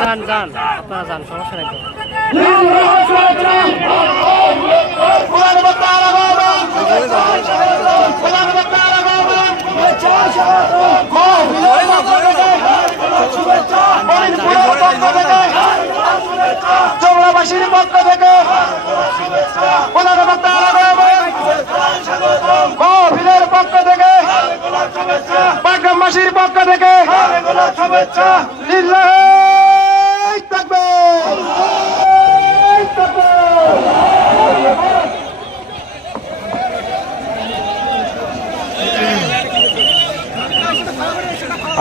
যান যান, আপনারা যান, সমস্যা নাই। জমলাবাসীর পক্ষ থেকে মহফিলের পক্ষ থেকে পাটগ্রামবাসীর পক্ষ থেকে লিল্লাহি তাকবীর।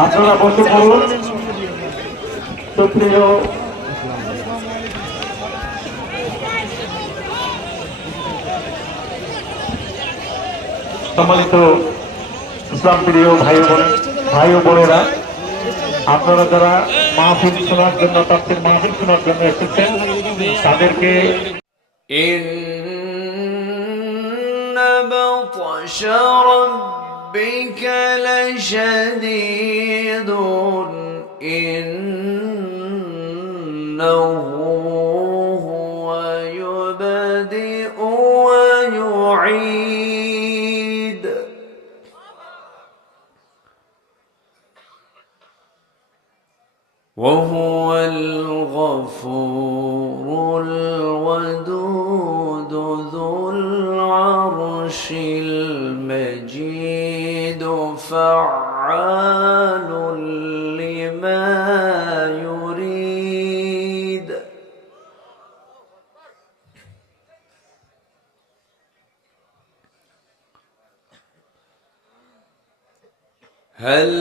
আপনারা বসে পড়ুন। সুপ্রিয় সম্মানিত ইসলাম প্রিয় ভাই ও বোনেরা, আপনারা যারা মাহফিল শোনার জন্য, তাফসীর মাহফিল শোনার জন্য এসেছেন, তাদেরকে ইন্না বাতশা রাব্বিকা লাশাদীদুন ইন্নাহু হুয়া ইউবদিউ ওয়া يعيد وهو الغفور الودود ذو العرش المجيد فعال لما يريد هل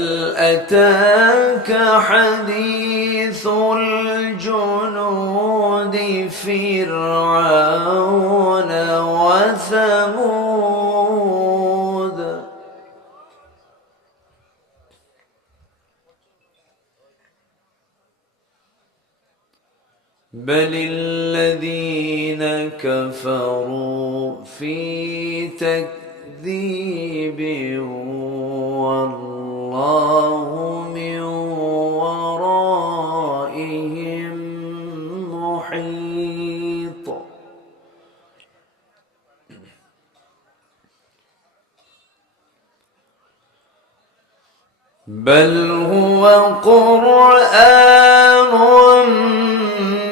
أتاك حديث الجنود فرعون وثمود بل الذين كفروا في تكذيب والله من ورائهم محيط بل هو قرآن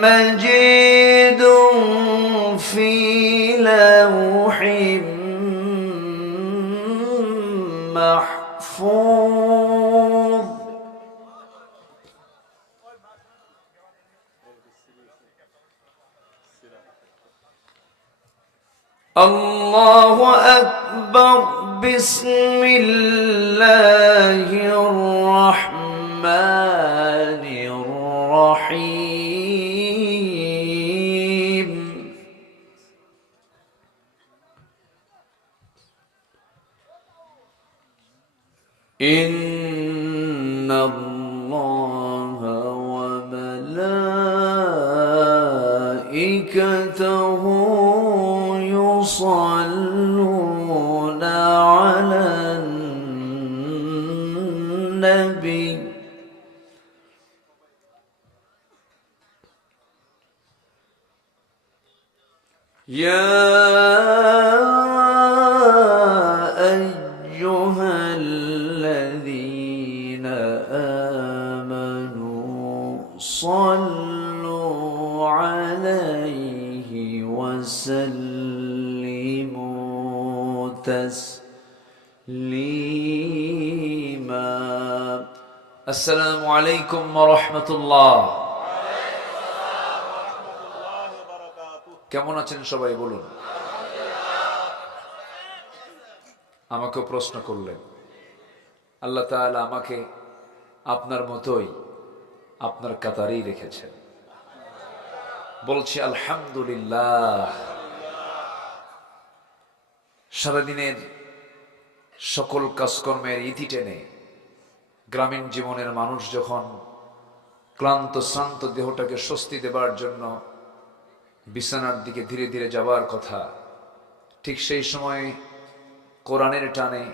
مجيد في لوح محفوظ الله أكبر بسم الله الرحمن الرحيم إن الله وملائكته يصلون على النبي يا أيها الذين آمنوا صلوا عليه وسلموا تسليما السلام عليكم ورحمة الله কেমন আছেন সবাই বলুন। আমাকে প্রশ্ন করলেন, আল্লাহ তাআলা আমাকে আপনার মতোই আপনার কাতারেই রেখেছেন। বলছি আলহামদুলিল্লাহ। সারাদিনের সকল কাজকর্মের ইতি টেনে গ্রামীণ জীবনের মানুষ যখন ক্লান্ত শ্রান্ত দেহটাকে স্বস্তি দেবার জন্য বিছানার দিকে ধীরে ধীরে যাবার কথা, ঠিক সেই সময় কোরআনের টানে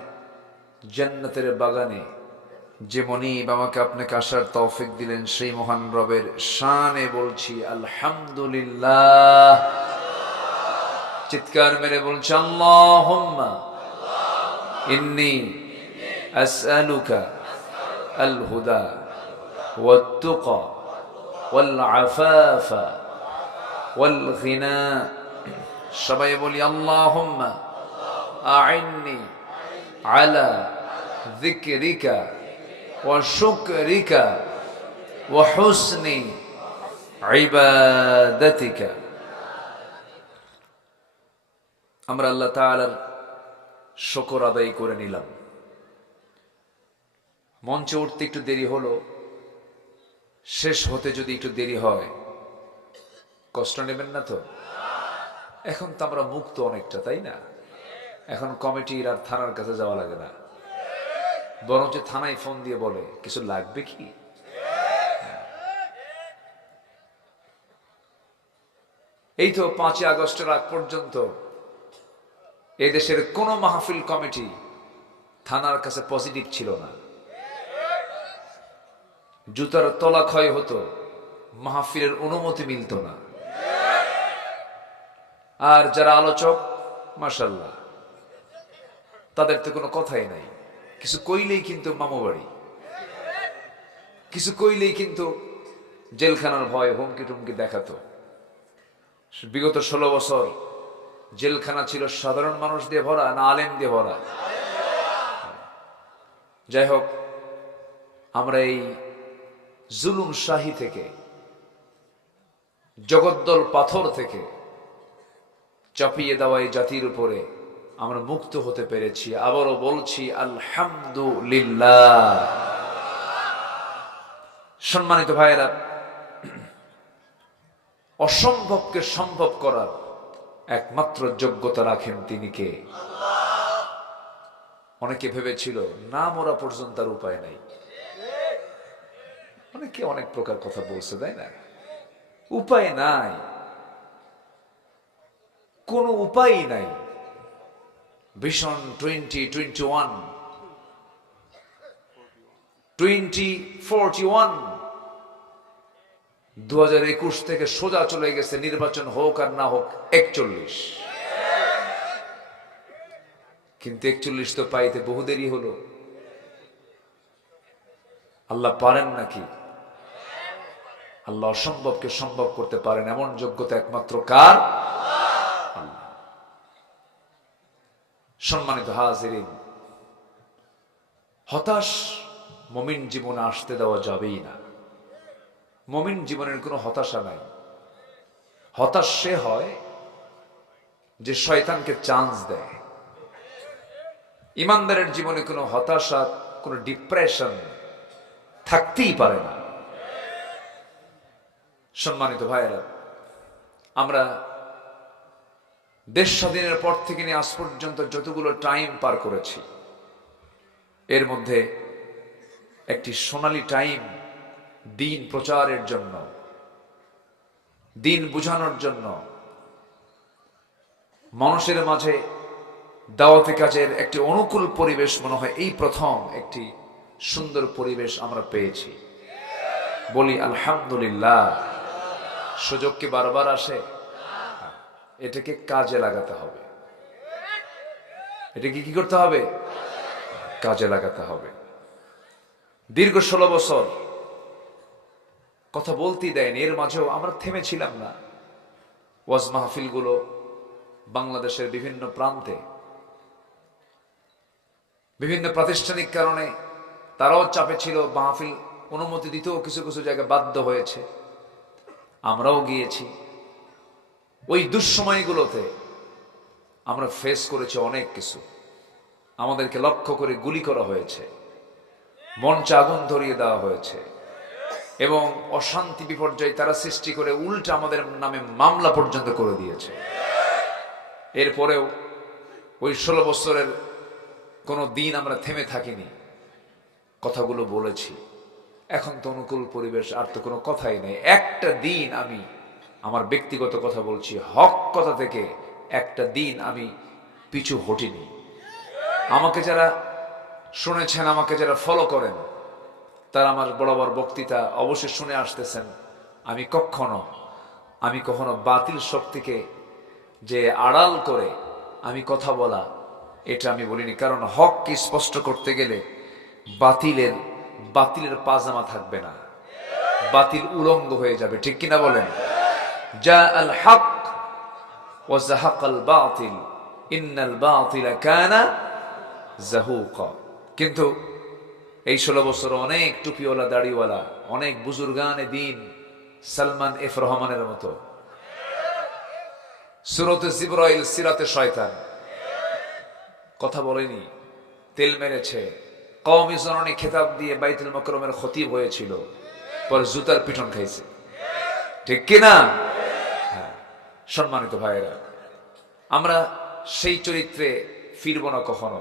জান্নাতের বাগানে যে মনিব আমাকে আপনাকে আসার তৌফিক দিলেন, সেই মহান রবের শানে বলছি আলহামদুলিল্লাহ। চিৎকার মেরে বলছি আল্লাহুম্মা ইন্নী আসআলুকা আল হুদা ওয়াত তুকা ওয়াল আফাফা ওয়াল গিনা। সবাই বলি আল্লাহুম্মা আইন্নি আলা যিকরিকা ওয়া শুকরিকা ওয়া হুসনি ইবাদাতিকা। আমরা আল্লাহ তাআলার শুকর আদায় করে নিলাম। মঞ্চে উঠতে একটু দেরি হলো, শেষ হতে যদি একটু দেরি হয় কষ্ট নেবেন না তো? এখন তো আমরা মুক্ত অনেকটা, তাই না? এখন কমিটির আর থানার কাছে যাওয়া লাগে না, বরঞ্চ থানায় ফোন দিয়ে বলে কিছু লাগবে কি। এই তো 5ই আগস্টের আগ পর্যন্ত এদেশের কোন মাহফিল কমিটি থানার কাছে পজিটিভ ছিল না। জুতার তলা ক্ষয় হতো, মাহফিলের অনুমতি মিলত না। আর যারা আলোচক মাশাআল্লাহ, তাদের তো কোনো কথাই নাই। কিছু কইলেই কিন্তু মামু বাড়ি, কিছু কইলেই কিন্তু জেলখানার ভয়, হুমকি টুমকি দেখাতো। বিগত 16 বছর জেলখানা ছিল সাধারণ মানুষ দিয়ে ভরা না আলেম দিয়ে ভরা? যাই হোক, আমরা এই জুলুম শাহী থেকে, জগদ্দল পাথর থেকে চাপিয়ে দেওয়া এই জাতির উপরে আমরা মুক্ত হতে পেরেছি। আবারও বলছি আলহামদুলিল্লাহ। সম্মানিত ভাইয়েরা, অসম্ভবকে সম্ভব করার একমাত্র যোগ্যতা রাখেন তিনি কে? অনেকে ভেবেছিল না মরা পর্যন্ত আর উপায় নাই। অনেকে অনেক প্রকার কথা বলছে, তাই না? উপায় নাই, কোনো উপায় নাই। ভিশন 2021 2021 থেকে সোজা চলে গেছে, নির্বাচন হোক আর না হোক 41। কিন্তু 41 তো পাইতে বহু দেরি হলো। আল্লাহ পারেন নাকি? আল্লাহ অসম্ভবকে সম্ভব করতে পারেন, এমন যোগ্যতা একমাত্র কার? আল্লাহ। সম্মানিত হাজিরিন, হতাশ মুমিন জীবনে আসতে দেওয়া যাবেই না। মুমিন জীবনের কোনো হতাশা নাই। হতাশ সে হয় যে শয়তানকে চান্স দেয়। ইমানদারের জীবনে কোনো হতাশা, কোনো ডিপ্রেশন থাকতেই পারে না। সম্মানিত ভাইয়েরা, আমরা দেশ স্বাধীনের পর থেকে নিয়ে আজ পর্যন্ত যতগুলো টাইম পার করেছি, এর মধ্যে একটি সোনালী টাইম দিন প্রচারের জন্য, দিন বুঝানোর জন্য, মানুষের মাঝে দাওয়াতি কাজের একটি অনুকূল পরিবেশ মনে হয় এই প্রথম একটি সুন্দর পরিবেশ আমরা পেয়েছি। বলি আলহামদুলিল্লাহ। সুযোগ কি বারবার আসে? এটাকে কাজে লাগাতে হবে। এটাকে কি করতে হবে? কাজে লাগাতে হবে। দীর্ঘ 16 বছর কথা বলতেই দেয়নি, এর মাঝেও আমরা থেমেছিলাম না। ওয়াজ মাহফিলগুলো বাংলাদেশের বিভিন্ন প্রান্তে, বিভিন্ন প্রাতিষ্ঠানিক কারণে তারাও চাপে ছিল, মাহফিল অনুমতি দিতেও কিছু কিছু জায়গায় বাধ্য হয়েছে। আমরাও গিয়েছি। ওই দুঃসময়গুলোতে আমরা ফেস করেছি অনেক কিছু। আমাদেরকে লক্ষ্য করে গুলি করা হয়েছে, মঞ্চে আগুন ধরিয়ে দেওয়া হয়েছে, এবং অশান্তি বিপর্যয় তারা সৃষ্টি করে উল্টা আমাদের নামে মামলা পর্যন্ত করে দিয়েছে। এরপরেও ওই 16 বছরের কোনো দিন আমরা থেমে থাকিনি, কথাগুলো বলেছি। এখন তো অনুকূল পরিবেশ, আর তো কোনো কথাই নেই। একটা দিন আমি আমার ব্যক্তিগত কথা বলছি, হক কথা থেকে একটা দিন আমি পিছু হটিনি। আমাকে যারা শুনেছেন, আমাকে যারা ফলো করেন তারা আমার বরাবর বক্তৃতা অবশ্যই শুনে আসতেছেন। আমি কখনো বাতিল শক্তিকে যে আড়াল করে আমি কথা বলা, এটা আমি বলিনি। কারণ হককে স্পষ্ট করতে গেলে বাতিলের পাজামা থাকবে না, বাতিল উলঙ্গ হয়ে যাবে, ঠিক কিনা বলেন? জা আল হক ওয়া যাহাকাল বাতিল ইন্নাল বাতিলা কানা যাহুকা। কিন্তু এই 16 বছর অনেক টুপিওয়ালা, দাড়িওয়ালা, অনেক বুজুর্গানে দিন, সালমান এফ রহমানের মতো, সূরাতে জিবরাইল, সিরাতে শয়তান, কথা বলেনি, তেল মেরেছে, কওমি জননী খেতাব দিয়ে বাইতুল মুকাররমের খতিব হয়েছিল, পরে জুতার পিটন খাইছে, ঠিক কিনা? হ্যাঁ। সম্মানিত ভাইয়েরা, আমরা সেই চরিত্রে ফিরব না কখনো।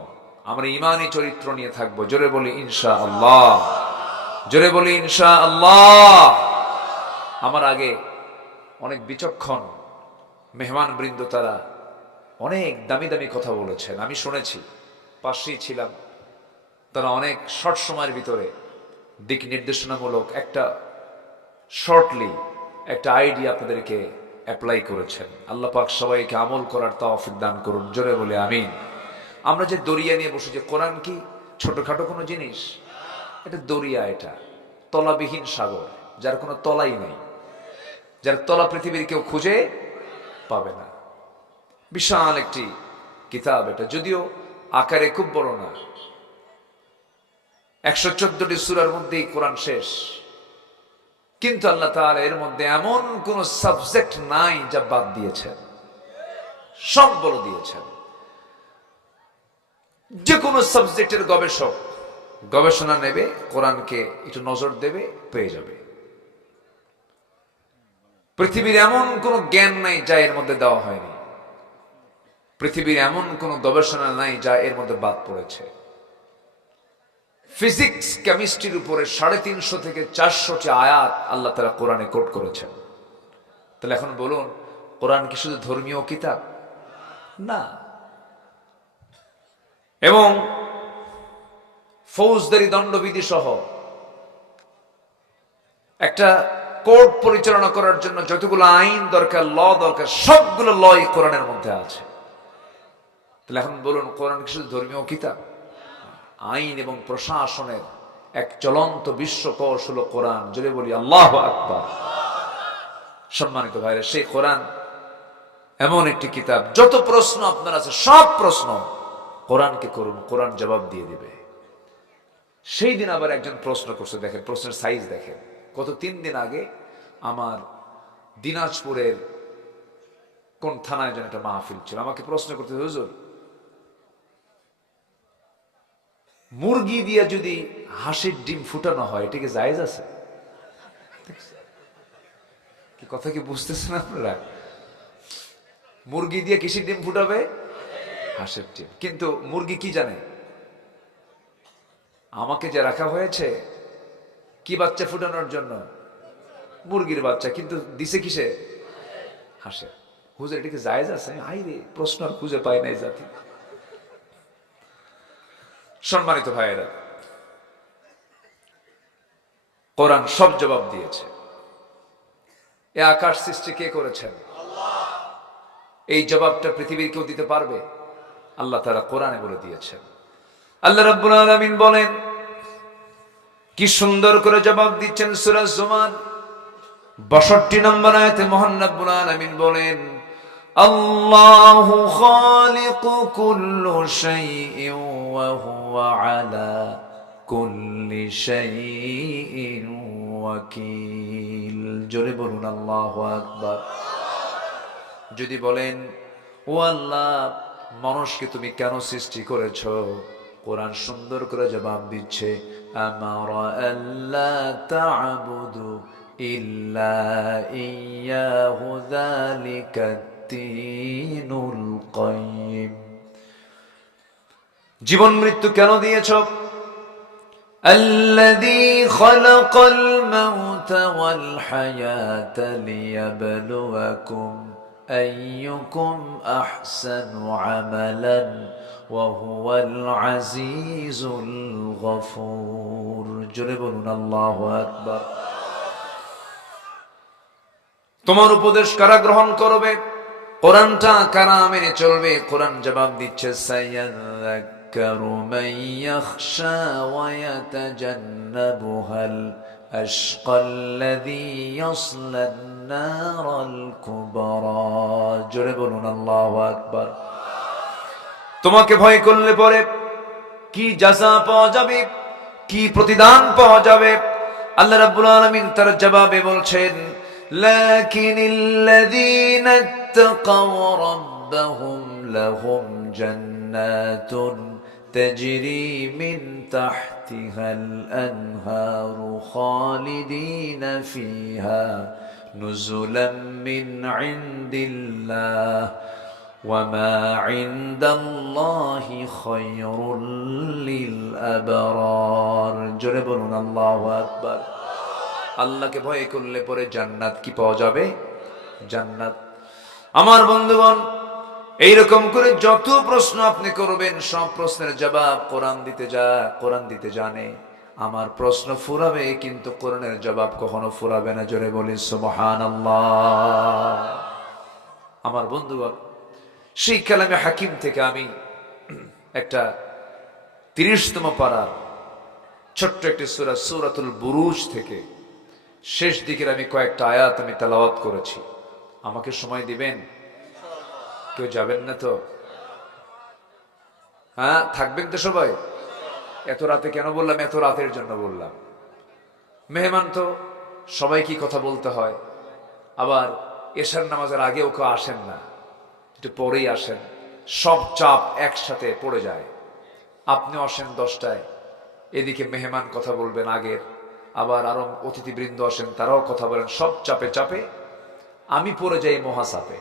আমরা ইমানি চরিত্র নিয়ে থাকবো। জোরে বলি ইনশাআল্লাহ, জোরে বলি ইনশাআল্লাহ। আমার আগে অনেক বিচক্ষণ মেহমান বৃন্দ, তারা অনেক দামি দামি কথা বলেছেন, আমি শুনেছি, পাশেই ছিলাম। তারা অনেক শর্ট সময়ের ভিতরে দিক নির্দেশনামূলক একটা আইডিয়া আপনাদেরকে অ্যাপ্লাই করেছেন। আল্লাহ পাক সবাইকে আমল করার তৌফিক দান করুন। জোরে বলে আমিন। আমরা যে দরিয়া নিয়ে বসে, যে কোরআন কি ছোটখাটো কোনো জিনিস? এটা দরিয়া, এটা তলাবিহীন সাগর, যার কোনো তলাই নেই, যার তলা পৃথিবীর কেউ খুঁজে পাবে না। বিশাল একটি কিতাব এটা, যদিও আকারে খুব বড় না। 114টি সূরার মধ্যেই কোরআন শেষ, কিন্তু আল্লাহ তাআলা এর মধ্যে এমন কোন সাবজেক্ট নাই যা বাদ দিয়েছেন, সব বলে দিয়েছেন। যে কোনো সাবজেক্টের গবেষণা নেবে, কোরআনকে একটু নজর দেবে, পেয়ে যাবে। পৃথিবীর এমন কোন জ্ঞান নাই যা এর মধ্যে দেওয়া হয়নি, পৃথিবীর এমন কোন গবেষণা নাই যা এর মধ্যে বাদ পড়েছে। ফিজিক্স, কেমিস্ট্রির উপরে 350 থেকে 400টি আয়াত আল্লাহ তাআলা কোরআনে কোট করেছেন। তাহলে এখন বলুন, কোরআন কি শুধু ধর্মীয় কিতাব? না। এবং ফৌজদারি দণ্ডবিধি সহ একটা কোর্ট পরিচালনা করার জন্য যতগুলো আইন দরকার, ল দরকার, সবগুলো ল এই কোরআনের মধ্যে আছে। তাহলে এখন বলুন, কোরআন কি শুধু ধর্মীয় কিতাব? আইন এবং প্রশাসনের এক চলন্ত বিশ্বকোষ হলো কোরআন। জোরে বলি আল্লাহু আকবার। সম্মানিত ভাইরা, সেই কোরআন এমন একটি কিতাব, যত প্রশ্ন আপনার আছে সব প্রশ্ন কোরআনকে করুন, কোরআন জবাব দিয়ে দিবে। সেই দিন আবার একজন প্রশ্ন করছে, দেখেন প্রশ্নের সাইজ দেখেন। গত 3 দিন আগে আমার দিনাজপুরের কোন থানায় যেন একটা মাহফিল ছিল, আমাকে প্রশ্ন করতে, হুজুর মুরগি দিয়ে যদি হাঁসের ডিম ফুটানো হয়, এটা কি জায়েজ আছে? কি কথা কি বুঝতেছেন আপনারা? মুরগি দিয়ে কিসের ডিম ফুটাবে? হাঁসের ডিম। কিন্তু মুরগি কি জানে? আমাকে যে রাখা হয়েছে কি বাচ্চা ফুটানোর জন্য? মুরগির বাচ্চা, কিন্তু দিছে কিসে? হাঁসের। হুজুর এটা কি জায়েজ আছে? আইরে প্রশ্ন আর খুঁজে পায় নাই জাতি। সম্মানিত ভাইয়েরা, কোরআন সব জবাব দিয়েছে। এ আকাশ সৃষ্টি কে করেছেন? এই জবাবটা পৃথিবীর কেউ দিতে পারবে? আল্লাহ তাআলা কোরআনে বলে দিয়েছেন। আল্লাহ রাব্বুল আলামিন বলেন, কি সুন্দর করে জবাব দিচ্ছেন সূরা জুমার 62 নম্বর আয়াতে মহান রব্বুল আলামিন বলেন, আল্লাহু খালিকু কুল্লি শাইইন ওয়া হুয়া আলা কুল্লি শাইইন ওয়াকিল। জোরে বলুন আল্লাহু আকবার। যদি বলেন, ও আল্লাহ, মানুষকে তুমি কেন সৃষ্টি করেছো? কোরআন সুন্দর করে জবাব দিচ্ছে, আমারা আল্লা তা'বুদু ইল্লা ইয়্যাহু যালিকাত-দীনুল কাইয়্যিম। জীবন মৃত্যু কেন দিয়েছো? আল্লাযী খালাকাল মাউতা ওয়াল হায়াতা লিয়াবলুয়াকুম আইয়ুকুম আহসানু আমালান وهو العزيز الغفور জোরে বলুন আল্লাহু আকবার। তোমার উপদেশ কারা গ্রহণ করবে, কোরআনটা কারা মেনে চলবে? কোরআন জবাব দিচ্ছে সায়াযাক্কারু মান ইয়াখশা ওয়া ইয়াতাজান্নাবুহাল আশকাল্লাযী ইয়াসলান নারাল কুবরা। জোরে বলুন আল্লাহু আকবার। তোমাকে ভয় করলে পরে কি জাযা পাওয়া যাবে, কি প্রতিদান পাওয়া যাবে? আল্লাহ রাব্বুল আলামিন তার জবাবে বলছেন লাকিনিল্লাযীনা ইত্তাকাও রাব্বাহুম লাহুম জান্নাতুন তাজরি মিন তাহতিহাল আনহারু খালিদিনা ফিহা নুজুলাম মিন ইনদিল্লাহ وما عند الله خير للأبرار জোরে বলুন আল্লাহু আকবার। আল্লাহকে ভয় করলে পরে জান্নাত কি পাওয়া যাবে? জান্নাত। আমার বন্ধুগণ, এইরকম করে যত প্রশ্ন আপনি করবেন সব প্রশ্নের জবাব কোরআন দিতে জানে। আমার প্রশ্ন ফুরাবে কিন্তু কোরআনের জবাব কখনো ফুরাবে না। জোরে বলি সুবহানাল্লাহ। আমার বন্ধুগণ, সেই কালামে হাকিম থেকে আমি একটা ৩০তম পারার ছোট্ট একটি সূরা সূরাতুল বুরুজ থেকে শেষ দিকের আমি কয়েকটা আয়াত আমি তেলাওয়াত করেছি। আমাকে সময় দিবেন? কেউ যাবেন না তো? হ্যাঁ, থাকবেন তো সবাই? এত রাতে কেন বললাম? এত রাতের জন্য বললাম। মেহমান তো সবাই কি কথা বলতে হয়। আবার এশার নামাজের আগেও কেউ আসেন না, একটু পরেই আসেন। সব চাপ একসাথে পড়ে যায়। আপনিও আসেন 10টায়, এদিকে মেহমান কথা বলবেন আগের, আবার আরো অতিথিবৃন্দ আসেন, তারাও কথা বলেন। সব চাপে চাপে আমি পড়ে যাই মহাচাপে।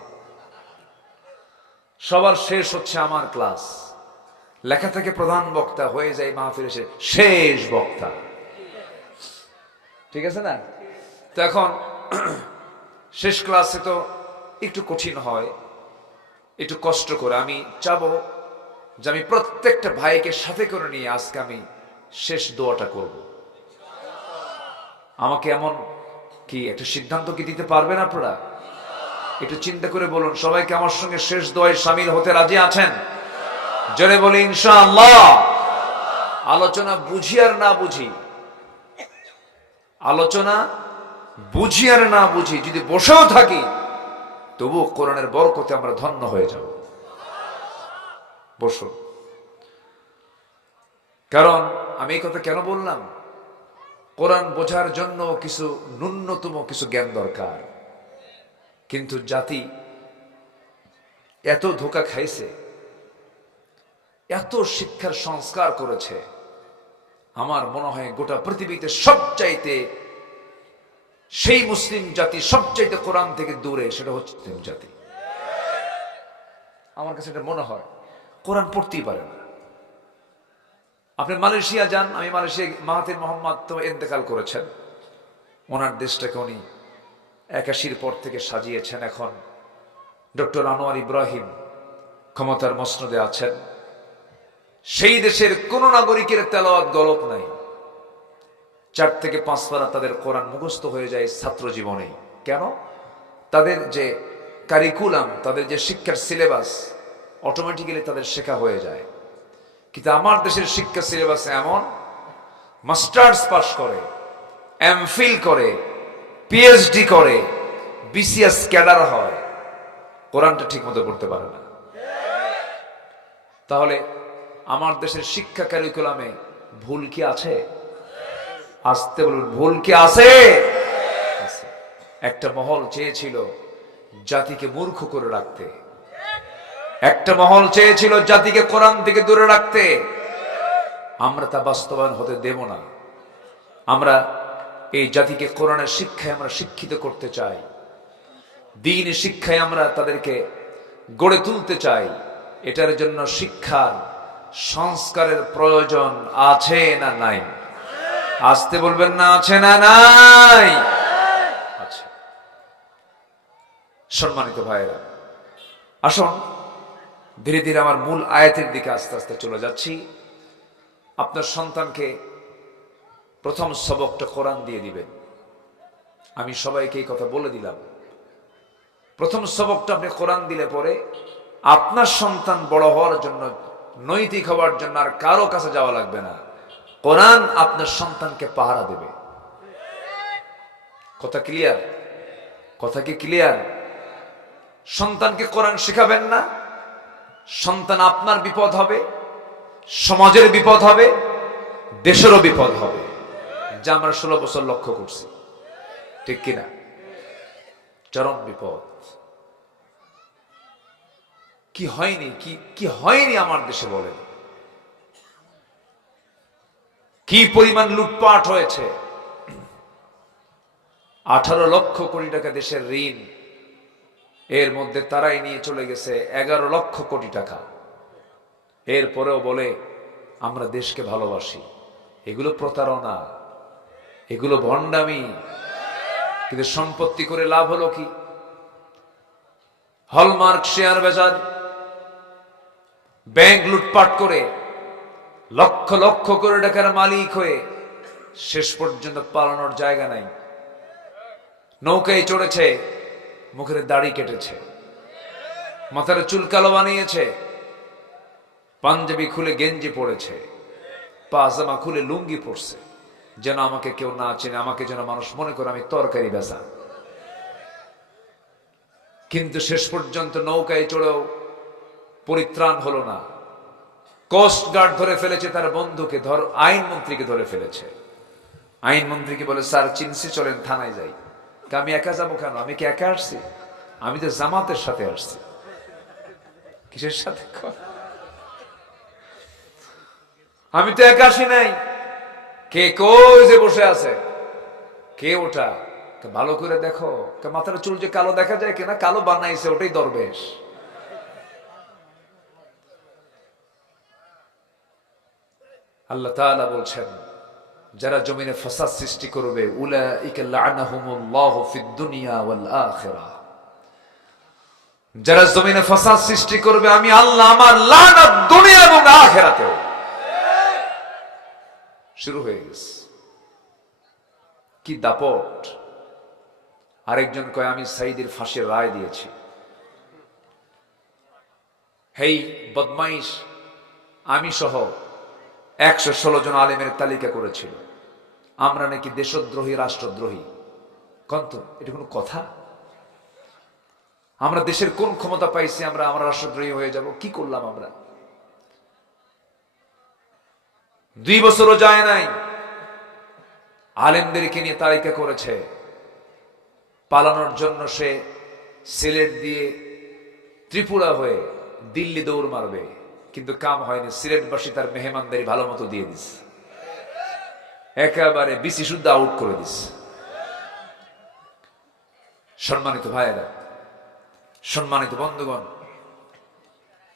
সবার শেষ হচ্ছে আমার ক্লাস। লেখা থেকে প্রধান বক্তা হয়ে যায় মাহফিল এসে শেষ বক্তা। ঠিক আছে না? তো এখন শেষ ক্লাসে তো একটু কঠিন হয়, একটু কষ্ট করে। আমি চাবো যে আমি প্রত্যেকটা ভাইকে সাথে করে নিয়ে আজকে আমি শেষ দোয়াটা করব। আমাকে এমন কি একটা সিদ্ধান্ত কি দিতে পারবেন আপনারা? একটু চিন্তা করে বলুন, সবাইকে আমার সঙ্গে শেষ দোয়ায় শামিল হতে রাজি আছেন? জোরে বলি ইনশাআল্লাহ। আলোচনা বুঝি আর না বুঝি, আলোচনা বুঝি আর না বুঝি, যদি বসেও থাকি তবু কোরআনের বরকতে আমরা ধন্য হয়ে যাব। বসুন। কারণ আমি এই কথা কেন বললাম? কোরআন বোঝার জন্য কিছু ন্যূনতম কিছু জ্ঞান দরকার। কিন্তু জাতি এত ধোঁকা খাইছে, এত শিক্ষার সংস্কার করেছে, আমার মনে হয় গোটা পৃথিবীতে সবচাইতে সেই মুসলিম জাতি সবচাইতে কোরআন থেকে দূরে, সেটা হচ্ছে মুসলিম জাতি। আমার কাছে এটা মনে হয়। কোরআন পড়তেই পারে না। আপনি মালয়েশিয়া যান, আমি মালয়েশিয়া, মাহাথির মোহাম্মদ তো ইন্তেকাল করেছেন। ওনার দেশটাকে উনি 81 পর থেকে সাজিয়েছেন। এখন ডক্টর আনোয়ার ইব্রাহিম ক্ষমতার মসনদে আছেন। সেই দেশের কোন নাগরিকের তেলাওয়াত গলত নাই। 4 থেকে 5 পারা তাদের কোরআন মুখস্থ হয়ে যায় ছাত্র জীবনে। কেন? তাদের যে কারিকুলাম, তাদের যে শিক্ষার সিলেবাস অটোমেটিক্যালি তাদের শেখা হয়ে যায়। কিন্তু আমার দেশের শিক্ষা সিলেবাস এমন, মাস্টার্স পাস করে, এমফিল করে, পিএইচডি করে, বিসিএস ক্যাডার হয়, কোরআনটা ঠিক মতো পড়তে পারে না। তাহলে আমার দেশের শিক্ষা কারিকুলামে ভুল কি আছে? আসতে বলুন, ভুল কি আছে? একটা মহল চেয়েছিল জাতিকে মূর্খ করে রাখতে, একটা মহল চেয়েছিল জাতিকে কোরআন থেকে দূরে রাখতে। আমরা তা বাস্তবায়ন হতে দেব না। আমরা এই জাতিকে কোরআনের শিক্ষায় আমরা শিক্ষিত করতে চাই, দ্বীন শিক্ষায় আমরা তাদেরকে গড়ে তুলতে চাই। এটার জন্য শিক্ষার সংস্কারের প্রয়োজন আছে না নাই? আসতে বলবেন না, আছে না নাই? আচ্ছা, সম্মানিত ভাইরা, আসুন ধীরে ধীরে আমার মূল আয়াতের দিকে আস্তে আস্তে চলে যাচ্ছি। আপনার সন্তানকে প্রথম সবকটা কোরআন দিয়ে দিবেন। আমি সবাইকে এই কথা বলে দিলাম, প্রথম সবকটা আপনি কোরআন দিলে পরে আপনার সন্তান বড় হওয়ার জন্য, নৈতিক হওয়ার জন্য আর কারো কাছে যাওয়া লাগবে না। কোরআন আপনার সন্তানকে পাহারা দেবে। কথা ক্লিয়ার? কথা কি ক্লিয়ার? সন্তানকে কোরআন শেখাবেন না, সন্তান আপনার বিপদ হবে, সমাজের বিপদ হবে, দেশেরও বিপদ হবে, যা আমরা 16 বছর লক্ষ্য করছি। ঠিক কিনা? চরম বিপদ। কি হয়নি, কি হয়নি আমার দেশে বলেন? কি পরিমাণ লুটপাট হয়েছে। 18 লক্ষ কোটি টাকা দেশের ঋণ, এর মধ্যে তারাই নিয়ে চলে গেছে 11 লক্ষ কোটি টাকা। এরপরেও বলে আমরা দেশকে ভালোবাসি। এগুলো প্রতারণা, এগুলো ভণ্ডামি। কিন্তু সম্পত্তি করে লাভ হলো কি? হলমার্ক শেয়ার বাজার, ব্যাংক লুটপাট করে লক্ষ লক্ষ কোটি টাকার মালিক হয়ে শেষ পর্যন্ত পালানোর জায়গা নাই। নৌকায় চড়েছে, মুখের দাড়ি কেটেছে, মাথার চুল কালো বানিয়েছে, পাঞ্জাবি খুলে গেঞ্জি পড়েছে, পাজামা খুলে লুঙ্গি পড়ছে, যেন আমাকে কেউ না চেনে, আমাকে যেন মানুষ মনে করে আমি তরকারি বেচা। কিন্তু শেষ পর্যন্ত নৌকায় চড়েও পরিত্রাণ হলো না। কোস্ট গার্ড ধরে ফেলেছে তার বন্ধুকে, আইনমন্ত্রীকে ধরে ফেলেছে। আইনমন্ত্রীকে বলে স্যার চিনছি, চলেন থানায় যাই। আমি একা যাবো কেন? আমি কি একা আসছি? আমি তো জামাতের সাথে আসছি। কিসের সাথে? আমি তো একা আসি নাই। কে কই যে বসে আছে? কে ওটা? ভালো করে দেখো, মাথার চুল যে কালো দেখা যায় কিনা, কালো বানাইছে, ওটাই দরবেশ। আল্লাহ তাআলা বলছেন, যারা জমিনে ফাসাদ সৃষ্টি করবে, উলাইকা লা'নাহুমুল্লাহু ফিদ দুনিয়া ওয়াল আখিরাহ, যারা জমিনে ফাসাদ সৃষ্টি করবে আমি আল্লাহ আমার লানত দুনিয়া এবং আখিরাতেও। শুরু হয়ে গেছে। কি দাপট। আরেকজন কয় আমি সাইদির ফাঁসির রায় দিয়েছি। হেই বদমাইশ, আমি সহ 116 জন আলেমের তালিকা করেছিল। আমরা নাকি দেশদ্রোহী, রাষ্ট্রদ্রোহী। কন্ত এটা কোনো কথা? আমরা দেশের কোন ক্ষমতা পাইছি আমরা রাষ্ট্রদ্রোহী হয়ে যাব? কি করলাম আমরা? 2 বছরও যায় নাই, আলেমদেরকে নিয়ে তালিকা করেছে। পালানোর জন্য সে সিলেট দিয়ে ত্রিপুরা হয়ে দিল্লি দৌড় মারবে, কিন্তু কাম হয়নি। সিলেটবাসী তার মেহমানদারি ভালো মতো দিয়ে দিস, একেবারে বিসি শুদ্ধ আউট করে দিস। সম্মানিত ভাইয়েরা, সম্মানিত বন্ধুগণ,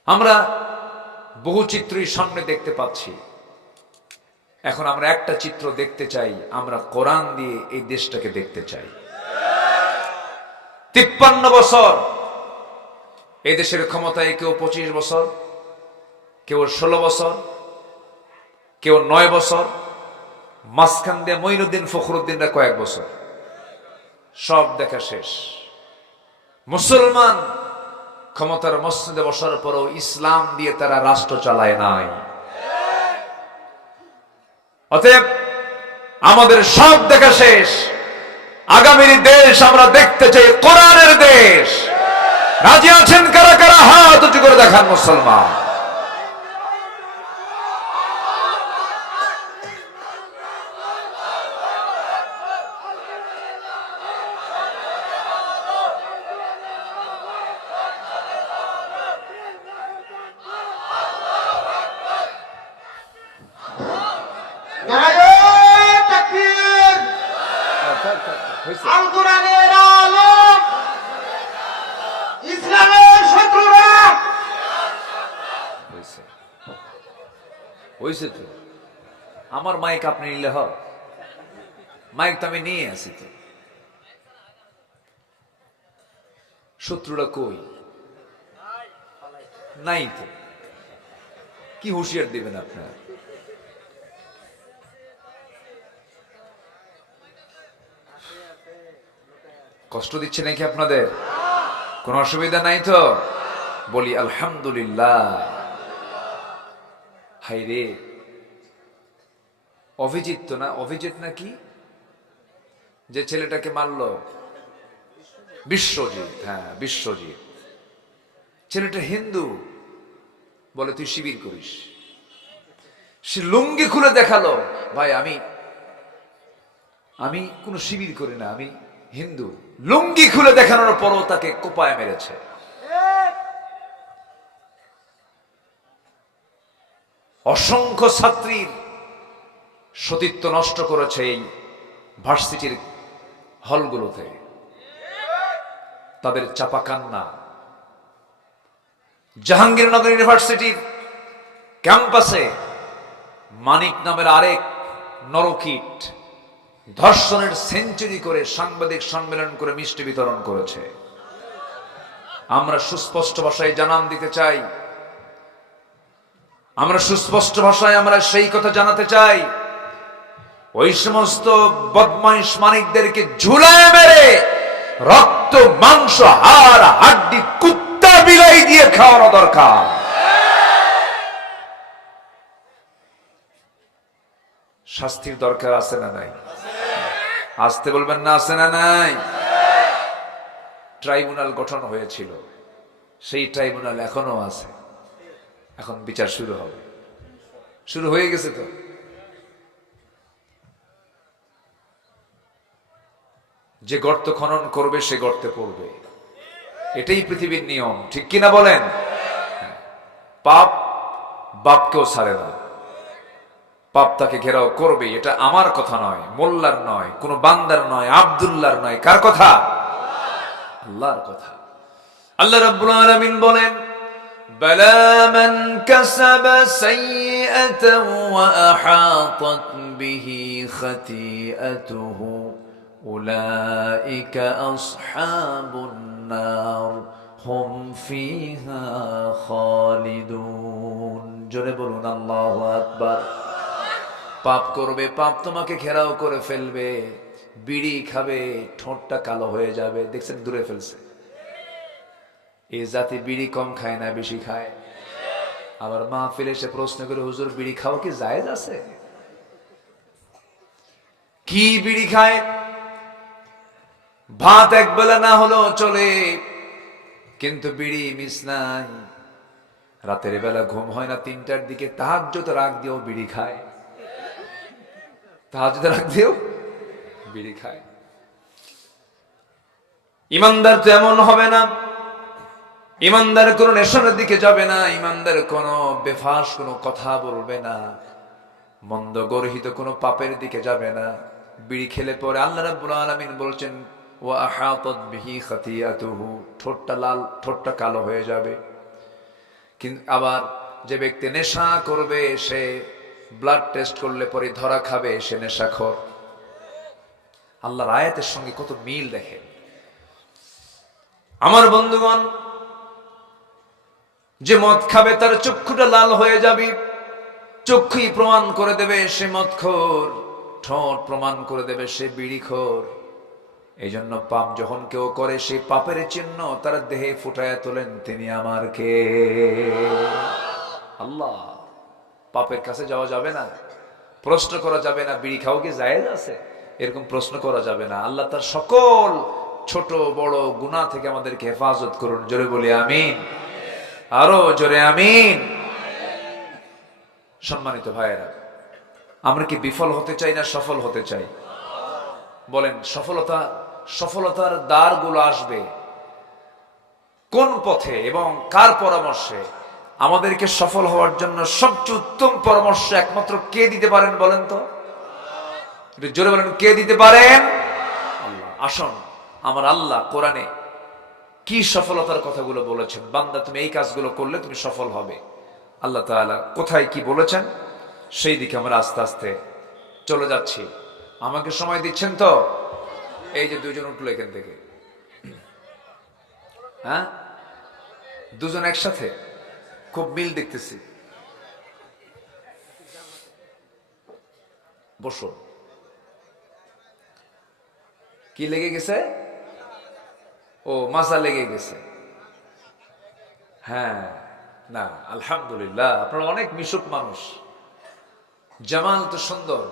আমরা বহু চিত্রই সামনে দেখতে পাচ্ছি। এখন আমরা একটা চিত্র দেখতে চাই, আমরা কোরআন দিয়ে এই দেশটাকে দেখতে চাই। 53 বছর এই দেশের ক্ষমতায়, কেউ 25 বছর, কেউ 16 বছর, কেউ 9 বছর, মাঝখান দিয়ে মঈনুদ্দিন ফখরুদ্দিনরা কয়েক বছর। সব দেখা শেষ। মুসলমান ক্ষমতার মসনদে বসার পরও ইসলাম দিয়ে তারা রাষ্ট্র চালায় নাই। অতএব আমাদের সব দেখা শেষ। আগামীর দেশ আমরা দেখতে চাই কোরআনের দেশ। রাজি আছেন কারা কারা? হাত উঁচু করে দেখান মুসলমান। আল কোরআনের আলো, ইসলামের শত্রুরা। হয়েছে তো। আমার মাইক আপনি নিলে হয়? মাইক তো আমি নিয়ে আসি। তো শত্রুরা কই? নাই তো, কি হুঁশিয়ার দিবেন আপনার? কষ্ট দিচ্ছে নাকি আপনাদের? কোন অসুবিধা নাই তো? বলি আলহামদুলিল্লাহ। হাই রে, অভিজিৎ তো না, অভিজিৎ নাকি যে ছেলেটাকে মারলো? বিশ্বজিৎ, হ্যাঁ বিশ্বজিৎ। ছেলেটা হিন্দু, বলে তুই শিবির করিস। সে লুঙ্গি খুলে দেখালো, ভাই আমি কোন শিবির করি না, আমি হিন্দু। লুঙ্গি খুলে দেখানোর পরও তাকে কোপায় মেরেছে। অসংখ্য ছাত্রীর সতীত্ব নষ্ট করেছে এই ভার্সিটির হলগুলোতে, তাদের চাপা কান্না। জাহাঙ্গীরনগর ইউনিভার্সিটির ক্যাম্পাসে মানিক নামের আরেক নরকিট ধর্ষণের সেঞ্চুরি করে সাংবাদিক সম্মেলন করে মিষ্টি বিতরণ করেছে। আমরা সুস্পষ্ট ভাষায় জানান দিতে চাই, আমরা সুস্পষ্ট ভাষায় আমরা সেই কথা জানাতে চাই, ওই সমস্ত বদমাইশ মানিকদেরকে ঝুলায় মেরে রক্ত মাংস হাড় হাড্ডি কুত্তা বিলাই দিয়ে খাওয়ানো দরকার। শাস্তির দরকার আছে না নাই? আসতে বলবেন না, আছে না নাই? ট্রাইব্যুনাল গঠন হয়েছিল, সেই ট্রাইব্যুনাল এখনো আছে, এখন বিচার শুরু হবে। শুরু হয়ে গেছে তো। যে গর্ত খনন করবে সে গর্তে পড়বে, এটাই পৃথিবীর নিয়ম, ঠিক কিনা বলেন? পাপ বাপকেও ছাড়ে না, পাপ তাকে ঘেরাও করবে। এটা আমার কথা নয়, মোল্লার নয়, কোন বান্দার নয়, আব্দুল্লাহর নয়, কার কথা? আল্লাহর কথা। আল্লাহ রাব্বুল আলামিন বলেন, বালা মান কাসাবা সাইয়্যাতান ওয়া আহাতাত বিহি খাতিআতুহু উলাইকা আসহাবুন নার হুম ফিহা খালিদুন। জোরে বলুন আল্লাহু আকবার। পাপ করবে, পাপ তোমাকে ঘেরাও করে ফেলবে। বিড়ি খাবে, ঠোঁটটা কালো হয়ে যাবে, দেখছেন দূরে ফেলছে। এই জাতি বিড়ি কম খায় না, বেশি খায়। আবার মাহফিলে এসে প্রশ্ন করে, হুজুর বিড়ি খাওয়া কি জায়েজ আছে? কি বিড়ি খায়? ভাত একবেলা না হলেও চলে, কিন্তু বিড়ি মিস নাই। রাতের বেলা ঘুম হয় না, 3টার দিকে তাহাজ্জুদ রাগ দিয়েও বিড়ি খায়, তাহাজ্জুদ রাগ দিয়েও বিড়ি খায়। ইমানদার তো এমন হবে না, ইমানদার কোন নেশার দিকে যাবে না, ইমানদার কোন বেফাস কোন কথা বলবে না, মন্দ গর্হিত কোন পাপের দিকে যাবে না। বিড়ি খেলে পরে আল্লাহ রাব্বুল আলামিন বলছেন, ওয়া আহাতাত বিহি খাতিআতুহু, ঠোঁটটা লাল, ঠোঁটটা কালো হয়ে যাবে। কিন্তু আবার যে ব্যক্তি নেশা করবে, সে ব্লাড টেস্ট করলে পরে ধরা খাবে, সে নেশাখোর। আল্লাহর আয়াতের সঙ্গে কত মিল দেখে। আমার বন্ধুগণ, যে মদ খাবে তার চক্ষুটা লাল হয়ে যাবে, চক্ষুই প্রমাণ করে দেবে সে মদখোর, ঠোঁট প্রমাণ করে দেবে সে বিড়িখোর। এই জন্য পাপ যখন কেউ করে, সেই পাপের চিহ্ন তার দেহে ফুটায় তোলেন তিনি আমার কে? আল্লাহ। পাপের কাছে যাওয়া যাবে না, প্রশ্ন করা যাবে না, বিড়ি খাও কি জায়েজ আছে, এরকম প্রশ্ন করা যাবে না। আল্লাহ তার সকল ছোট বড় গুনাহ থেকে আমাদেরকে হেফাজত করুন। জোরে বলি আমিন, আরো জোরে আমিন। সম্মানিত ভাইয়েরা, আমরা কি বিফল হতে চাই না সফল হতে চাই? বলেন, সফলতার দ্বারগুলো আসবে কোন পথে এবং কার পরামর্শে? আমাদেরকে সফল হওয়ার জন্য সবচেয়ে উত্তম পরামর্শ একমাত্র কে দিতে পারেন বলেন তো? জোরে বলেন, কে দিতে পারেন? আল্লাহ। আসুন, আমার আল্লাহ কোরআনে কি সফলতার কথাগুলো বলেছেন, বান্দা তুমি এই কাজগুলো করলে তুমি সফল হবে, আল্লাহ তাআলা কোথায় কি বলেছেন, সেই দিকে আমরা আস্তে আস্তে চলে যাচ্ছি। আমাকে সময় দিচ্ছেন তো? এই যে দুজন উঠলো এখান থেকে, হ্যাঁ, দুজন একসাথে, খুব মিল দেখতেছি। বসো। কি লেগে গেছে? ও মাজা লেগে গেছে। হ্যাঁ, না আলহামদুলিল্লাহ, আপনারা অনেক মিশুক মানুষ। জামাল তো সুন্দর।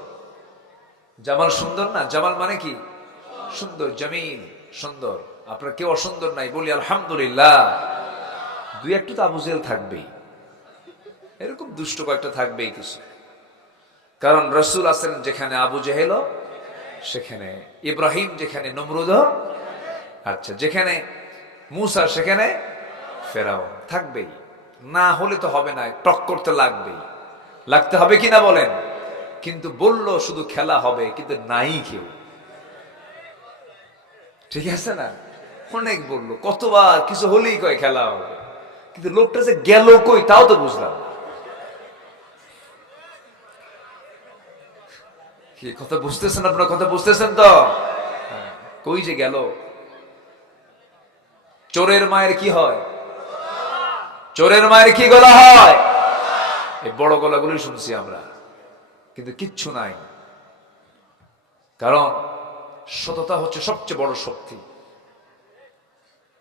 জামাল সুন্দর না? জামাল মানে কি? সুন্দর, জামিল সুন্দর। আপনারা কেউ অসুন্দর নাই, বলি আলহামদুলিল্লাহ। দুই একটু তো আবু জেহেল থাকবেই, এরকম দুষ্ট কয়েকটা থাকবেই কিছু। কারণ রসুল আছেন যেখানে আবু জেহেল, সেখানে ইব্রাহিম, যেখানে নমরুদ, আচ্ছা যেখানে মুসা সেখানে ফেরাউন থাকবেই। না হলে তো হবে না, টক করতে লাগবেই। লাগতে হবে কিনা বলেন? কিন্তু বললো শুধু খেলা হবে, কিন্তু নাই কেউ। ঠিক আছে না? অনেক বললো, কতবার কিছু হলেই কয় খেলা হবে, কিন্তু লোকটা যে গেল কই তাও তো বুঝলাম না। কি কথা বুঝতেছেন আপনারা? কথা বুঝতেছেন তো? কই যে গেল? চোরের মায়ের কি হয়? চোরের মায়ের কি গলা হয়? এই বড় গলাগুলোই শুনছি আমরা, কিন্তু কিচ্ছু নাই। কারণ সততা হচ্ছে সবচেয়ে বড় শক্তি।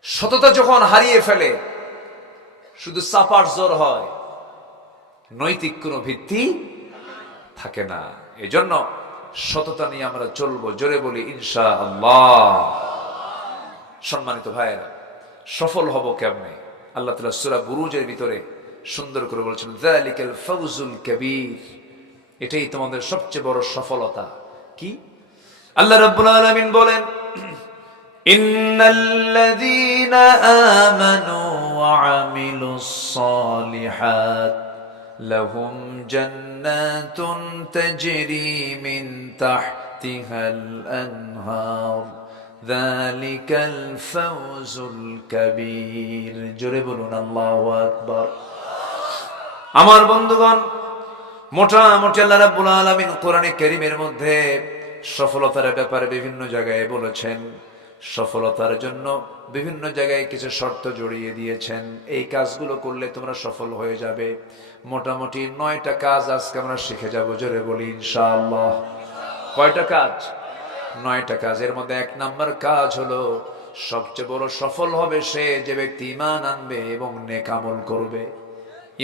সততা যখন হারিয়ে ফেলে শুধু চাপার জোর হয়, নৈতিক কোনো ভিত্তি থাকে না। এজন্য সততা নিয়ে আমরা চলবো, জোরে বলি ইনশাআল্লাহ। সম্মানিত ভাইয়েরা, সফল হব কেমনে? আল্লাহ তাআলা সূরা বুরুজের ভিতরে সুন্দর করে বলেছেন, যালিকাল ফাউজুল কাবীর, এটাই তোমাদের সবচেয়ে বড় সফলতা। কি? আল্লাহ রাব্বুল আলামিন বলেন, ইন্নাল্লাযীনা আমানু ওয়া আমিলুস সালিহাত লাহুম জান্নাতুন তাজরি মিন তাহতিহাল আনহার যালিকাল ফাউজুল কাবীর। জোরে বলুন আল্লাহু আকবার। আমার বন্ধুগণ, মোটামুটি আল্লাহ রাব্বুল আলামিন কোরআনে কারীমের মধ্যে সফলতার ব্যাপারে বিভিন্ন জায়গায় বলেছেন। সফলতার জন্য বিভিন্ন জায়গায় কিছু শর্ত জড়িয়ে দিয়েছেন। এই কাজগুলো করলে তোমরা সফল হয়ে যাবে। মোটামুটি 9টা কাজ আজকে আমরা শিখে যাব, জোরে বলি ইনশাআল্লাহ। কয়টা কাজ? 9টা কাজ। এর মধ্যে 1 নাম্বার কাজ হলো, সবচেয়ে বড় সফল হবে সে যে ব্যক্তি ঈমান আনবে এবং নেক আমল করবে।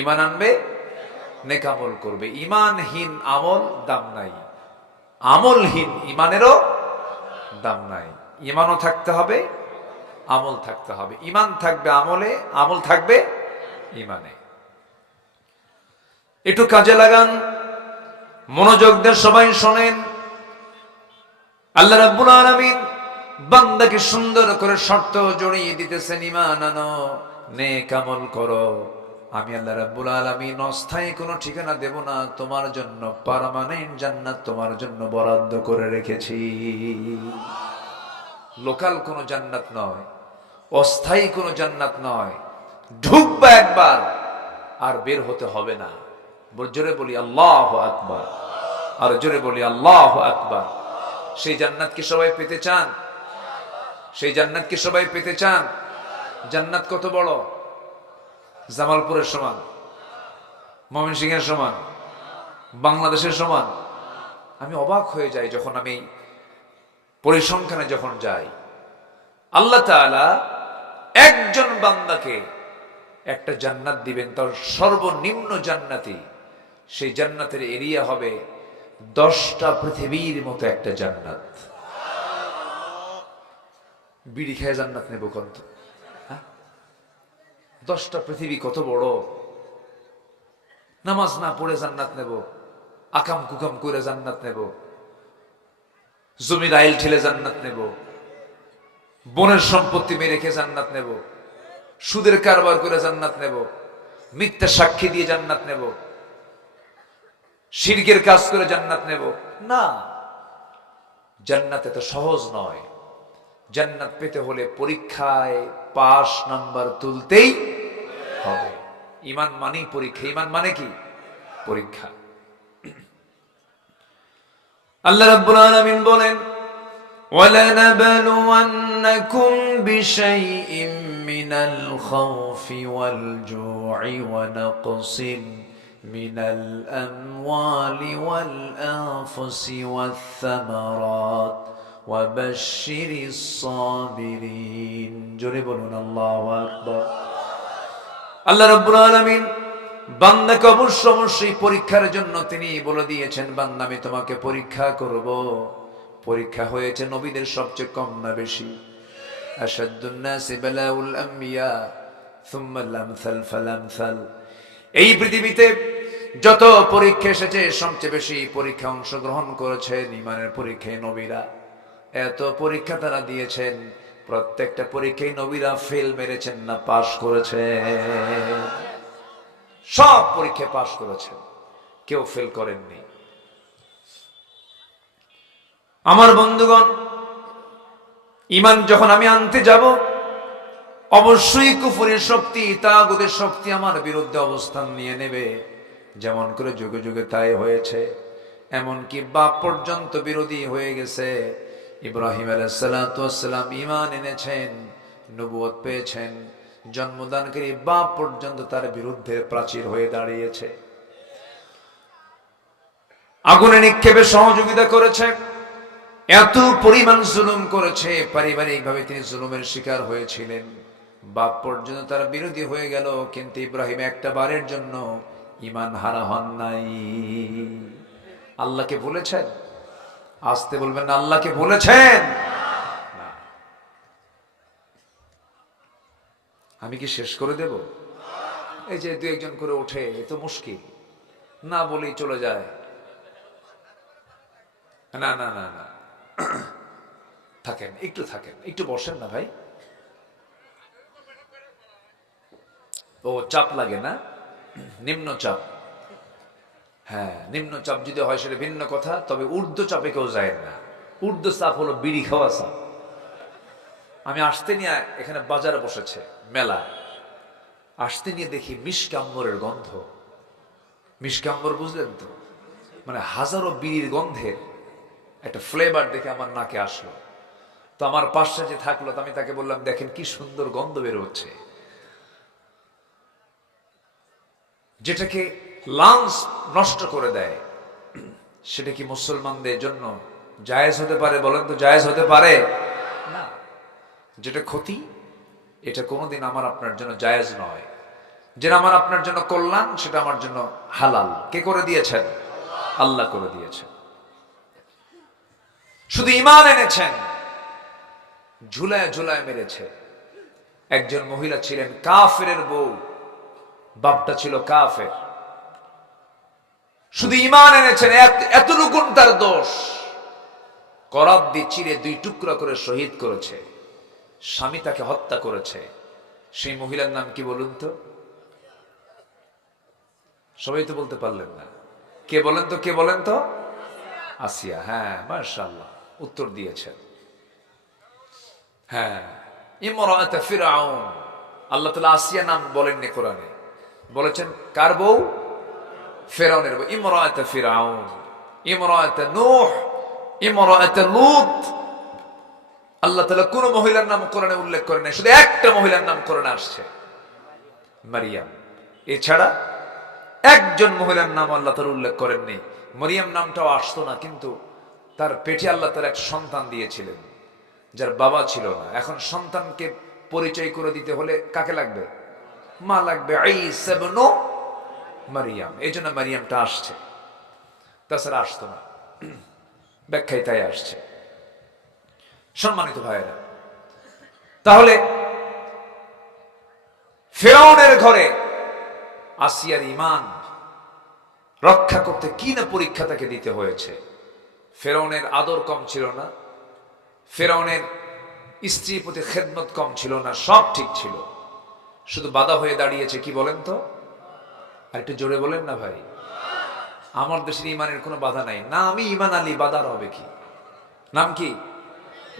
ঈমান আনবে, নেক আমল করবে। ঈমানহীন আমল দাম নাই, আমলহীন ঈমানেরও দাম নাই। ঈমানও থাকতে হবে, আমল থাকতে হবে। ঈমান থাকবে আমলে, আমল থাকবে ঈমানে। একটু কাজে লাগান, মনোযোগ দিয়ে সবাই শোনেন। আল্লাহ রাব্বুল আলামিন বান্দাকে সুন্দর করে শর্ত জড়িয়ে দিতেছেন, ঈমান আনো, নেক আমল করো। আমি আল্লাহ রাব্বুল আলামিন অস্থায়ী কোনো ঠিকানা দেব না, তোমার জন্য পার্মানেন্ট জান্নাত তোমার জন্য বরাদ্দ করে রেখেছি। লোকাল কোনো জান্নাত নয়, অস্থায়ী কোনো জান্নাত নয়। ঢুকবা একবার আর বের হতে হবে না। জোরে বলি আল্লাহু আকবার, আর জোরে বলি আল্লাহু আকবার। সেই জান্নাত কি সবাই পেতে চান? সেই জান্নাত কি সবাই পেতে চান? জান্নাত কত বড়? জামালপুরের সমান, ময়মনসিংহের সমান, বাংলাদেশের সমান। আমি অবাক হয়ে যাই যখন আমি পরিসংখ্যানে যখন যাই। আল্লাহ তাআলা একজন বান্দাকে একটা জান্নাত দিবেন, তার সর্বনিম্ন জান্নাতি, সেই জান্নাতের এরিয়া হবে 10টা পৃথিবীর মতো একটা জান্নাত। বিড়ি খেয়ে জান্নাত নেব কত? 10টা পৃথিবী কত বড়! নামাজ না পড়ে জান্নাত নেব, আকাম কুকাম করে জান্নাত নেব, জমির আইল ঠেলে জান্নাত নেব, বনের সম্পত্তি মেরে রেখে জান্নাত নেব, সুদের কারবার করে জান্নাত নেব, মিথ্যা সাক্ষী দিয়ে জান্নাত নেব, শিরকের কাজ করে জান্নাত নেব না। জান্নাত এত সহজ নয়। জান্নাত পেতে হলে পরীক্ষায় পাস নাম্বার তুলতেই হবে। ঈমান মানেই পরীক্ষা। ঈমান মানে কি? পরীক্ষা। আল্লাহ রাব্বুল আলামিন বলেন, وَلَنَبْلُوَنَّكُمْ بِشَيْءٍ مِّنَ الْخَوْفِ وَالْجُوعِ وَنَقْصٍ مِّنَ الْأَمْوَالِ وَالْأَنفُسِ وَالثَّمَرَاتِ وَبَشِّرِ الصَّابِرِينَ জোরে বলুন আল্লাহু আকবার। আল্লাহ রাব্বুল আলামিন বান্দাকে অবশ্যই পরীক্ষার জন্য তিনি বলে দিয়েছেন, বান্দা আমি তোমাকে পরীক্ষা করব। পরীক্ষা হয়েছে নবীদের সবচেয়ে কম না বেশি? আশাদ্দুন নাসি বালাউল আম্বিয়া সুম্মাল আমসাল ফালামসাল। এই পৃথিবীতে যত পরীক্ষা এসেছে সবচেয়ে বেশি পরীক্ষা অংশগ্রহণ করেছেন ঈমানের পরীক্ষায় নবীরা। এত পরীক্ষা তারা দিয়েছেন, প্রত্যেকটা পরীক্ষায় নবীরা ফেল মেরেছেন না পাশ করেছেন? সব পরীক্ষায় পাশ করেছেন, কেউ ফেল করেননি। আমার বন্ধুগণ, ঈমান যখন আমি আনতে যাব, অবশ্যই কুফরের শক্তি, তাগুতের শক্তি আমার বিরুদ্ধে অবস্থান নিয়ে নেবে। যেমন করে যুগে যুগে তাই হয়েছে, এমনকি বাপ পর্যন্ত বিরোধী হয়ে গেছে। ইব্রাহিম আলাইহিস সালাতু ওয়াস সালাম ঈমান এনেছেন, নবুয়ত পেয়েছেন, জন্মদানকারী বাপ পর্যন্ত তার বিরুদ্ধে প্রাচীর হয়ে দাঁড়িয়েছে। আগুনে নিক্ষেপে সহযোগিতা করেছে, এত পরিমাণ জুলুম করেছে, পারিবারিকভাবে তিনি জুলুমের শিকার হয়েছিলেন, বাপ পর্যন্ত তার বিরোধী হয়ে গেল। কিন্তু ইব্রাহিম একটা বারের জন্য ঈমান হারা হন নাই। আল্লাহকে বলেছেন, আসতে বলবেন না, আল্লাহকে বলেছেন। আমি কি শেষ করে দেব? এই যে দু একজন করে ওঠে, এ তো মুশকিল, না বলেই চলে যায়। না না না না, থাকেন, একটু বসেন না ভাই। ও চাপ লাগে না, নিম্ন চাপ। হ্যাঁ, নিম্ন চাপ যদি হয় সেটা ভিন্ন কথা, তবে ঊর্ধ্ব চাপে কেউ যায় না। ঊর্ধ্ব চাপ হলো বিড়ি খাওয়া চাপ। আমি আসতে নিয়ে, এখানে বাজার বসেছে, মেলা, আসতে নিয়ে দেখি মিশকাম্বরের গন্ধ। মিশকাম্বর বুঝলেন তো, মানে হাজারো বিড়ির গন্ধের একটা ফ্লেভার দেখে আমার নাকে আসলো। তো আমার পাশে যে থাকলো, তো আমি তাকে বললাম, দেখেন কি সুন্দর গন্ধ বের হচ্ছে। যেটাকে লাংস নষ্ট করে দেয়, সেটা কি মুসলমানদের জন্য জায়েজ হতে পারে? বলেন তো, জায়েজ হতে পারে না। যেটা ক্ষতি, এটা কোনোদিন আমার আপনার জন্য জায়েজ নয়। যেটা আমার আপনার জন্য কল্যাণ, সেটা আমার জন্য হালাল। কে করে দিয়েছেন? আল্লাহ করে দিয়েছেন। শুধু ঈমান এনেছেন, ঝুলায় ঝুলায় মেরেছে। একজন মহিলা ছিলেন কাফেরের বউ, বাপটা ছিল কাফের। শুধু ঈমান এনেছেন, এতটুকু তার দোষ। করাত দিয়ে চিরে 2 টুকরা করে শহীদ করেছে, স্বামী তাকে হত্যা করেছে। সেই মহিলার নাম কি বলুন তো? সবাই তো বলতে পারলেন না। কে বলেন তো, কে বলেন তো? আসিয়া। হ্যাঁ, মাশাআল্লাহ, উত্তর দিয়েছেন। হ্যাঁ, ইমরাআত ফিরআউন। আল্লাহ তাআলা আসিয়া নাম বলেননি কোরআনে, বলেছেন কার বউ? ফিরআউনের বউ। ইমরাআত ফিরআউন, ইমরাআত নূহ, ইমরাআত লূত। আল্লাহ তাআলা কোন মহিলার নাম কোরআনে উল্লেখ করেন নাই, শুধু একটা মহিলার নাম কোরআনে আসছে, মারিয়াম। এছাড়া একজন মহিলার নাম আল্লাহ তাআলা উল্লেখ করেননি। মরিয়ম নামটাও আসতো না, কিন্তু তার পেটে আল্লাহ তাআলা এক সন্তান দিয়েছিলেন যার বাবা ছিল না। এখন সন্তানকে পরিচয় করে দিতে হলে কাকে লাগবে? মা লাগবে, ঈসা ইবনে মারিয়াম। এই জন্য মারিয়ামটা আসছে, তাছাড়া আসতো না। ব্যাখ্যায় তাই আসছে। সম্মানিত ভাইয়েরা, তাহলে ফিরআউনের ঘরে আসিয়ার ঈমান রক্ষা করতে কি না পরীক্ষা তাকে দিতে হয়েছে। ফিরআউনের আদর কম ছিল না, ফিরআউনের স্ত্রীর প্রতি খেদমত কম ছিল না, সব ঠিক ছিল। শুধু বাধা হয়ে দাঁড়িয়েছে কি বলেন তো? আর একটু জোরে বলেন না ভাই। আমার দেশের ঈমানের কোনো বাধা নাই না। আমি ঈমান আলী, বাধার হবে কি? নাম কি?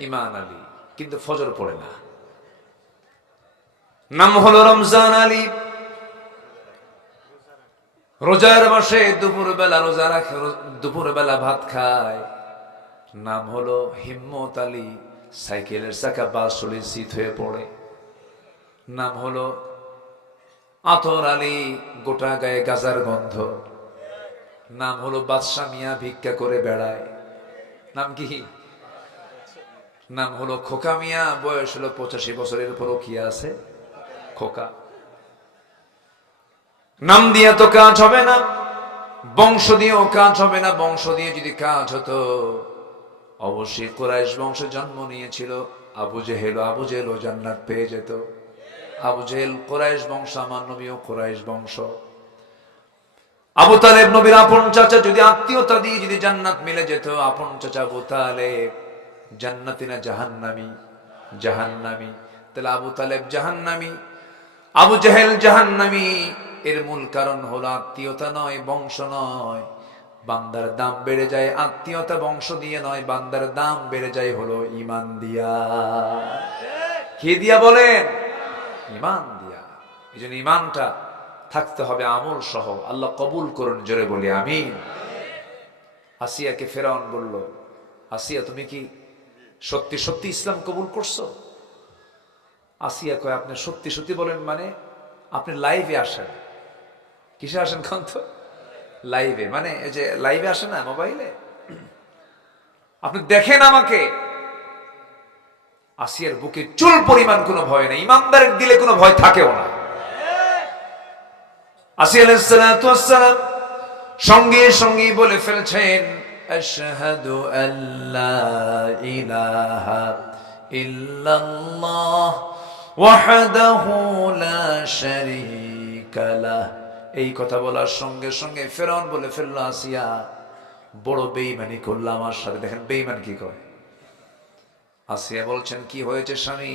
ঈমান আলী, কিন্তু ফজর পড়ে না। নাম হলো রমজান আলী, রোজার মাসে দুপুর বেলা রোজা রাখে, দুপুর বেলা ভাত খায়, নাম হলো হিম্মত আলী, সাইকেলের চাকা বাসুলির শীত হয়ে পড়ে। নাম হলো আতর আলী, গোটা গায়ে গাজার গন্ধ। নাম হলো বাদশা মিয়া, ভিক্ষা করে বেড়ায়। নাম কি? নাম হলো খোকা মিয়া, বয়স হলো 85 বছরের পরও কি আছে? খোকা। নাম দিয়ে তো কাজ হবে না, বংশ দিয়েও কাজ হবে না। বংশ দিয়ে যদি কাজ হতো, অবশ্যই কুরাইশ বংশে জন্ম নিয়েছিল আবু জেহেল। আবু জেহেলও জান্নাত পেয়ে যেত। আবু জেহেল কুরাইশ বংশ, আমার নবীও কুরাইশ বংশ। আবু তালেব নবীর আপন চাচা, যদি আত্মীয়তা দিয়ে যদি জান্নাত মিলে যেত, আপন চাচা আবু তালেব জান্নাতি না জাহান্নামী? জাহান্নামী। তাহলে আবু তালেব জাহান্নামী, আবু জেহেল জাহান্নামী। এর মূল কারণ হলো আত্মীয়তা নয়, বংশ নয়। বান্দার দাম বেড়ে যায় আত্মীয়তা বংশ দিয়ে নয়, বান্দার দাম বেড়ে যায় হলো ঈমান দিয়া। কি দিয়া বলেন? ঈমান দিয়া। এই জন্য ঈমানটা থাকতে হবে আমল সহ। আল্লাহ কবুল করুন, জোরে বলি আমিন। আসিয়াকে ফেরাউন বলল, আসিয়া তুমি কি সত্যি সত্যি ইসলাম কবুল করছো? আসিয়া কয়, আপনি সত্যি সত্যি বলেন মানে? আপনি লাইভে আসেন। কিসে আসেন কোন তো? লাইভে, মানে এই যে লাইভে আসে না মোবাইলে, আপনি দেখেন আমাকে। আসিয়ার বুকে চুল পরিমাণ কোনো ভয় নেই, ইমানদারের দিলে কোনো ভয় থাকেও না। আসিয়া আলাইহিস সালাতু ওয়াস সালাম সঙ্গে সঙ্গে বলে ফেলছেন, আশহাদু আল্লা ইলাহা ইল্লাল্লাহ ওয়াহদাহু লা শারীকা লাহ। এই কথা বলার সঙ্গে সঙ্গে ফেরাউন বলে ফেলল, আসিয়া বড় বেঈমানি করল আমার সাথে। দেখেন বেঈমান কি কয়। আসিয়া বলছেন, কি হয়েছে স্বামী?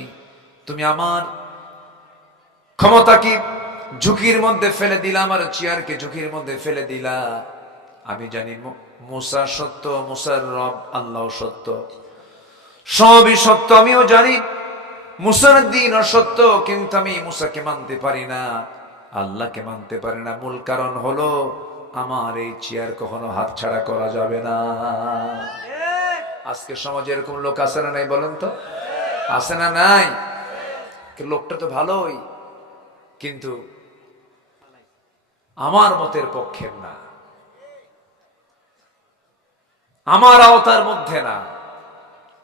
তুমি আমার ক্ষমতা কি ঝুঁকির মধ্যে ফেলে দিলা, আমার চেয়ারকে ঝুঁকির মধ্যে ফেলে দিলা। আমি জানি মুসা সত্য, মুসার রব আল্লাহ সত্য, সবই সত্য। আমিও জানি মুসার দ্বীন অসত্য, কিন্তু আমি মুসাকে মানতে পারি না, আল্লাহকে মানতে পারি না। মূল কারণ হলো আমার এই চেয়ার কখনো হাতছাড়া করা যাবে না। আজকে সমাজে এরকম লোক আছে না নাই বলেন তো? আছে না নাই? লোকটা তো ভালোই, কিন্তু আমার মতের পক্ষের না, আমার আওতার মধ্যে না,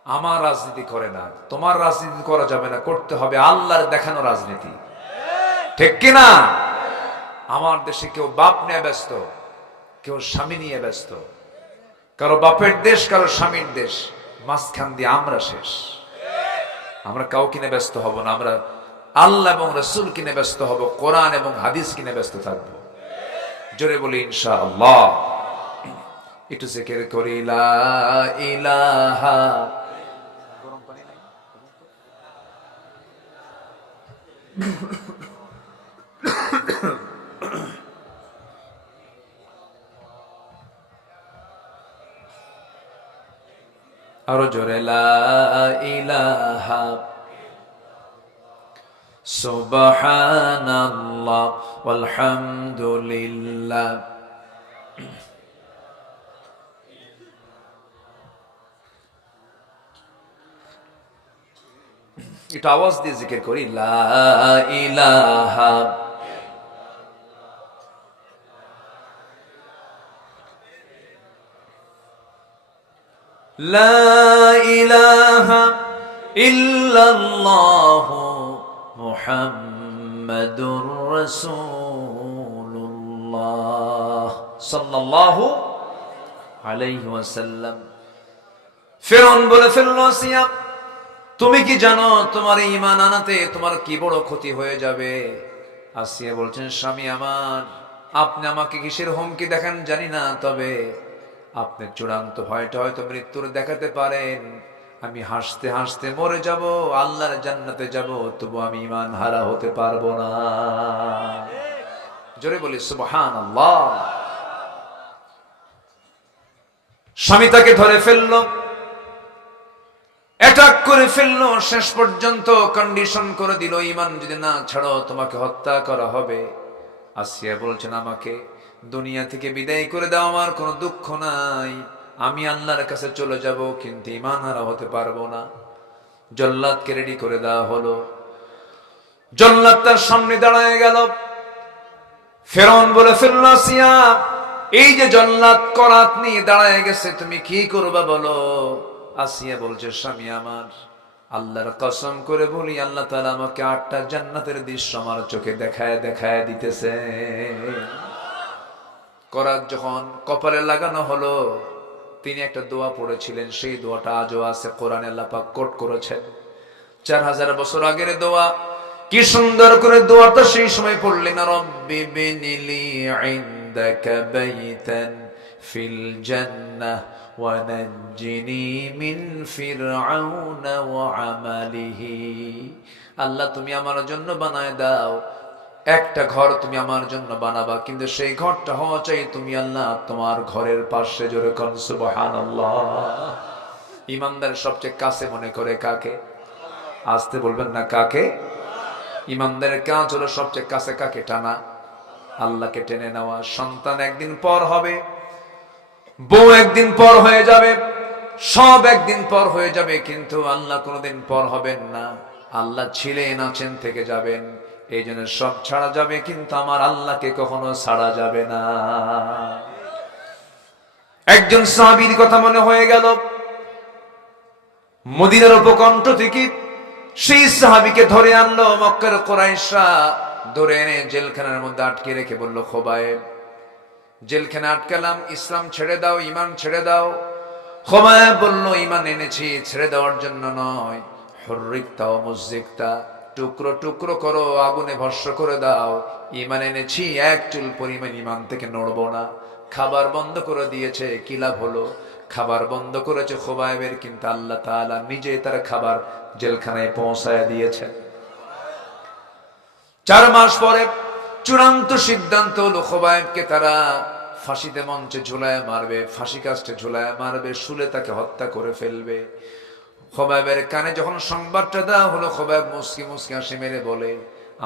আমার রাজনীতি করে না। তোমার রাজনীতি করা যাবে না, করতে হবে আল্লাহর দেখানো রাজনীতি, ঠিক কিনা? আমার দেশে কেউ বাপ নিয়ে ব্যস্ত, কেউ স্বামী নিয়ে ব্যস্ত। কারো বাপের দেশ, কারো স্বামীর দেশ, মাঝখান দিয়ে আমরা শেষ। আমরা কাউ কিনে ব্যস্ত হব না, আমরা আল্লাহ এবং রাসূল কিনে ব্যস্ত হব, কোরআন এবং হাদিস কিনে ব্যস্ত থাকব। জোরে বলি ইনশাআল্লাহ। একটু জিকির করি লা ইলাহা। গরম পানি নাই? আরো জোরে লা ইলাহা সুবহানাল্লাহ ওয়ালহামদুলিল্লাহ। এটা আওয়াজ দিয়ে জিকির করি লা ইলাহা লা ইলাহা ইল্লাল্লাহ মুহাম্মাদুর রাসূলুল্লাহ সাল্লাল্লাহু আলাইহি ওয়াসাল্লাম। ফিরআউন বলে ফেলল, আসিয়া তুমি কি জানো তোমার ঈমান আনাতে তোমার কি বড় ক্ষতি হয়ে যাবে? আসিয়া বলছেন, স্বামী আমার, আপনি আমাকে কিসের হুমকি দেখান জানি না, তবে আপনি চূড়ান্ত ভয়টা হয়তো মৃত্যুর দেখাতে পারেন। আমি হাসতে হাসতে মরে যাব, আল্লাহর জান্নাতে যাব, তবু আমি ঈমান হারা হতে পারবো না। জোরে বলি সুবহানাল্লাহ। স্বামী তাকে ধরে ফেললো, অ্যাটাক করে ফেললো, শেষ পর্যন্ত কন্ডিশন করে দিল, ঈমান যদি না ছাড়ো তোমাকে হত্যা করা হবে। আসিয়া বলছেন, আমাকে দুনিয়া থেকে বিদায় করে দাও, আমার কোনো দুঃখ নাই, আমি আল্লাহর কাছে চলে যাব, কিন্তু ঈমান হারা হতে পারবো না। জল্লাদকে রেডি করে দেওয়া হলো। জল্লাদ তার সামনে দাঁড়ায় গেল। ফেরাউন বলে ফেলল, আসিয়া, এই যে জল্লাদ করাত নিয়ে দাঁড়ায় গেছে, তুমি কি করবা বলো? আসিয়া বলছে, স্বামী আমার, আল্লাহর কসম করে বলি, আল্লাহ তাআলা আমাকে 8টা জান্নাতের দৃশ্য আমার চোখে দেখায় দেখায় দিতেছে। করাত যখন কপালে লাগানো হলো, তিনি একটা দোয়া পড়েছিলেন, সেই দোয়াটা আজও আছে, কোরআনে আল্লাহ পাক কোট করেছেন। 4000 বছর আগের দোয়া। কি সুন্দর করে দোয়াটা সেই সময় পড়লেন, রব্বি বিনিলি ইনদাকা বাইতান ফিল জান্নাহ ওয়া নাজ্জিনি মিন ফিরআউনা ওয়া আমালিহি। আল্লাহ তুমি আমার জন্য বানায় দাও একটা ঘর, তুমি আমার জন্য বানাবা, কিন্তু সেই ঘরটা হওয়া চাই তুমি আল্লাহ তোমার ঘরের পাশে। জোরে কোন সুবহানাল্লাহ। ইমানদার সবচেয়ে কাছে মনে করে কাকে? আসতে বলবেন না, কাকে? ইমানদারের কাজ হলো সবচেয়ে কাছে কাকে টানা? আল্লাহকে টেনে নেওয়া। সন্তান একদিন পর হবে, বউ একদিন পর হয়ে যাবে, সব একদিন পর হয়ে যাবে, কিন্তু আল্লাহ কোনোদিন পর হবেন না। আল্লাহ ছিলেন, আছেন, থেকে যাবেন। এই জন্য সব ছাড়া যাবে, কিন্তু আমার আল্লাহকে কখনো ছাড়া যাবে না। একজন সাহাবীর কথা মনে হয়ে গেল। মদিনার উপকণ্ঠ থেকে সেই সাহাবীকে ধরে আনলো মক্কার কুরাইশরা। ধরে এনে জেলখানার মধ্যে আটকে রেখে বলল, খোবায়েব, জেলখানে আটকালাম, ইসলাম ছেড়ে দাও, ঈমান ছেড়ে দাও। খোবায়েব বলল, ঈমান এনেছি, ছেড়ে দেওয়ার জন্য নয়। হুররিকতা ওয়া মুযজিকতা, টুকরো টুকরো করো, আগুনে ভস্ম করে দাও। ঈমান এনেছি, এক চুল পরিমাণ ঈমান থেকে নড়বো না। খাবার বন্ধ করে দিয়েছে, কি লাভ হলো? খাবার বন্ধ করেছে খোবায়েবের, কিন্তু আল্লাহ তাআলা নিজে তার খাবার জেলখানায় পৌঁছায় দিয়েছেন। 4 মাস পরে চূড়ান্ত সিদ্ধান্ত হলো, খোবায়েবকে তারা ফাঁসিতে মঞ্চে ঝুলায় মারবে, ফাঁসি কাস্টে ঝুলায় মারবে, শুলে তাকে হত্যা করে ফেলবে। খোবায়েবের কানে যখন সংবাদটা দেওয়া হলো, খোবায়েব মুসকি মুসকি হাসি মেরে বলে,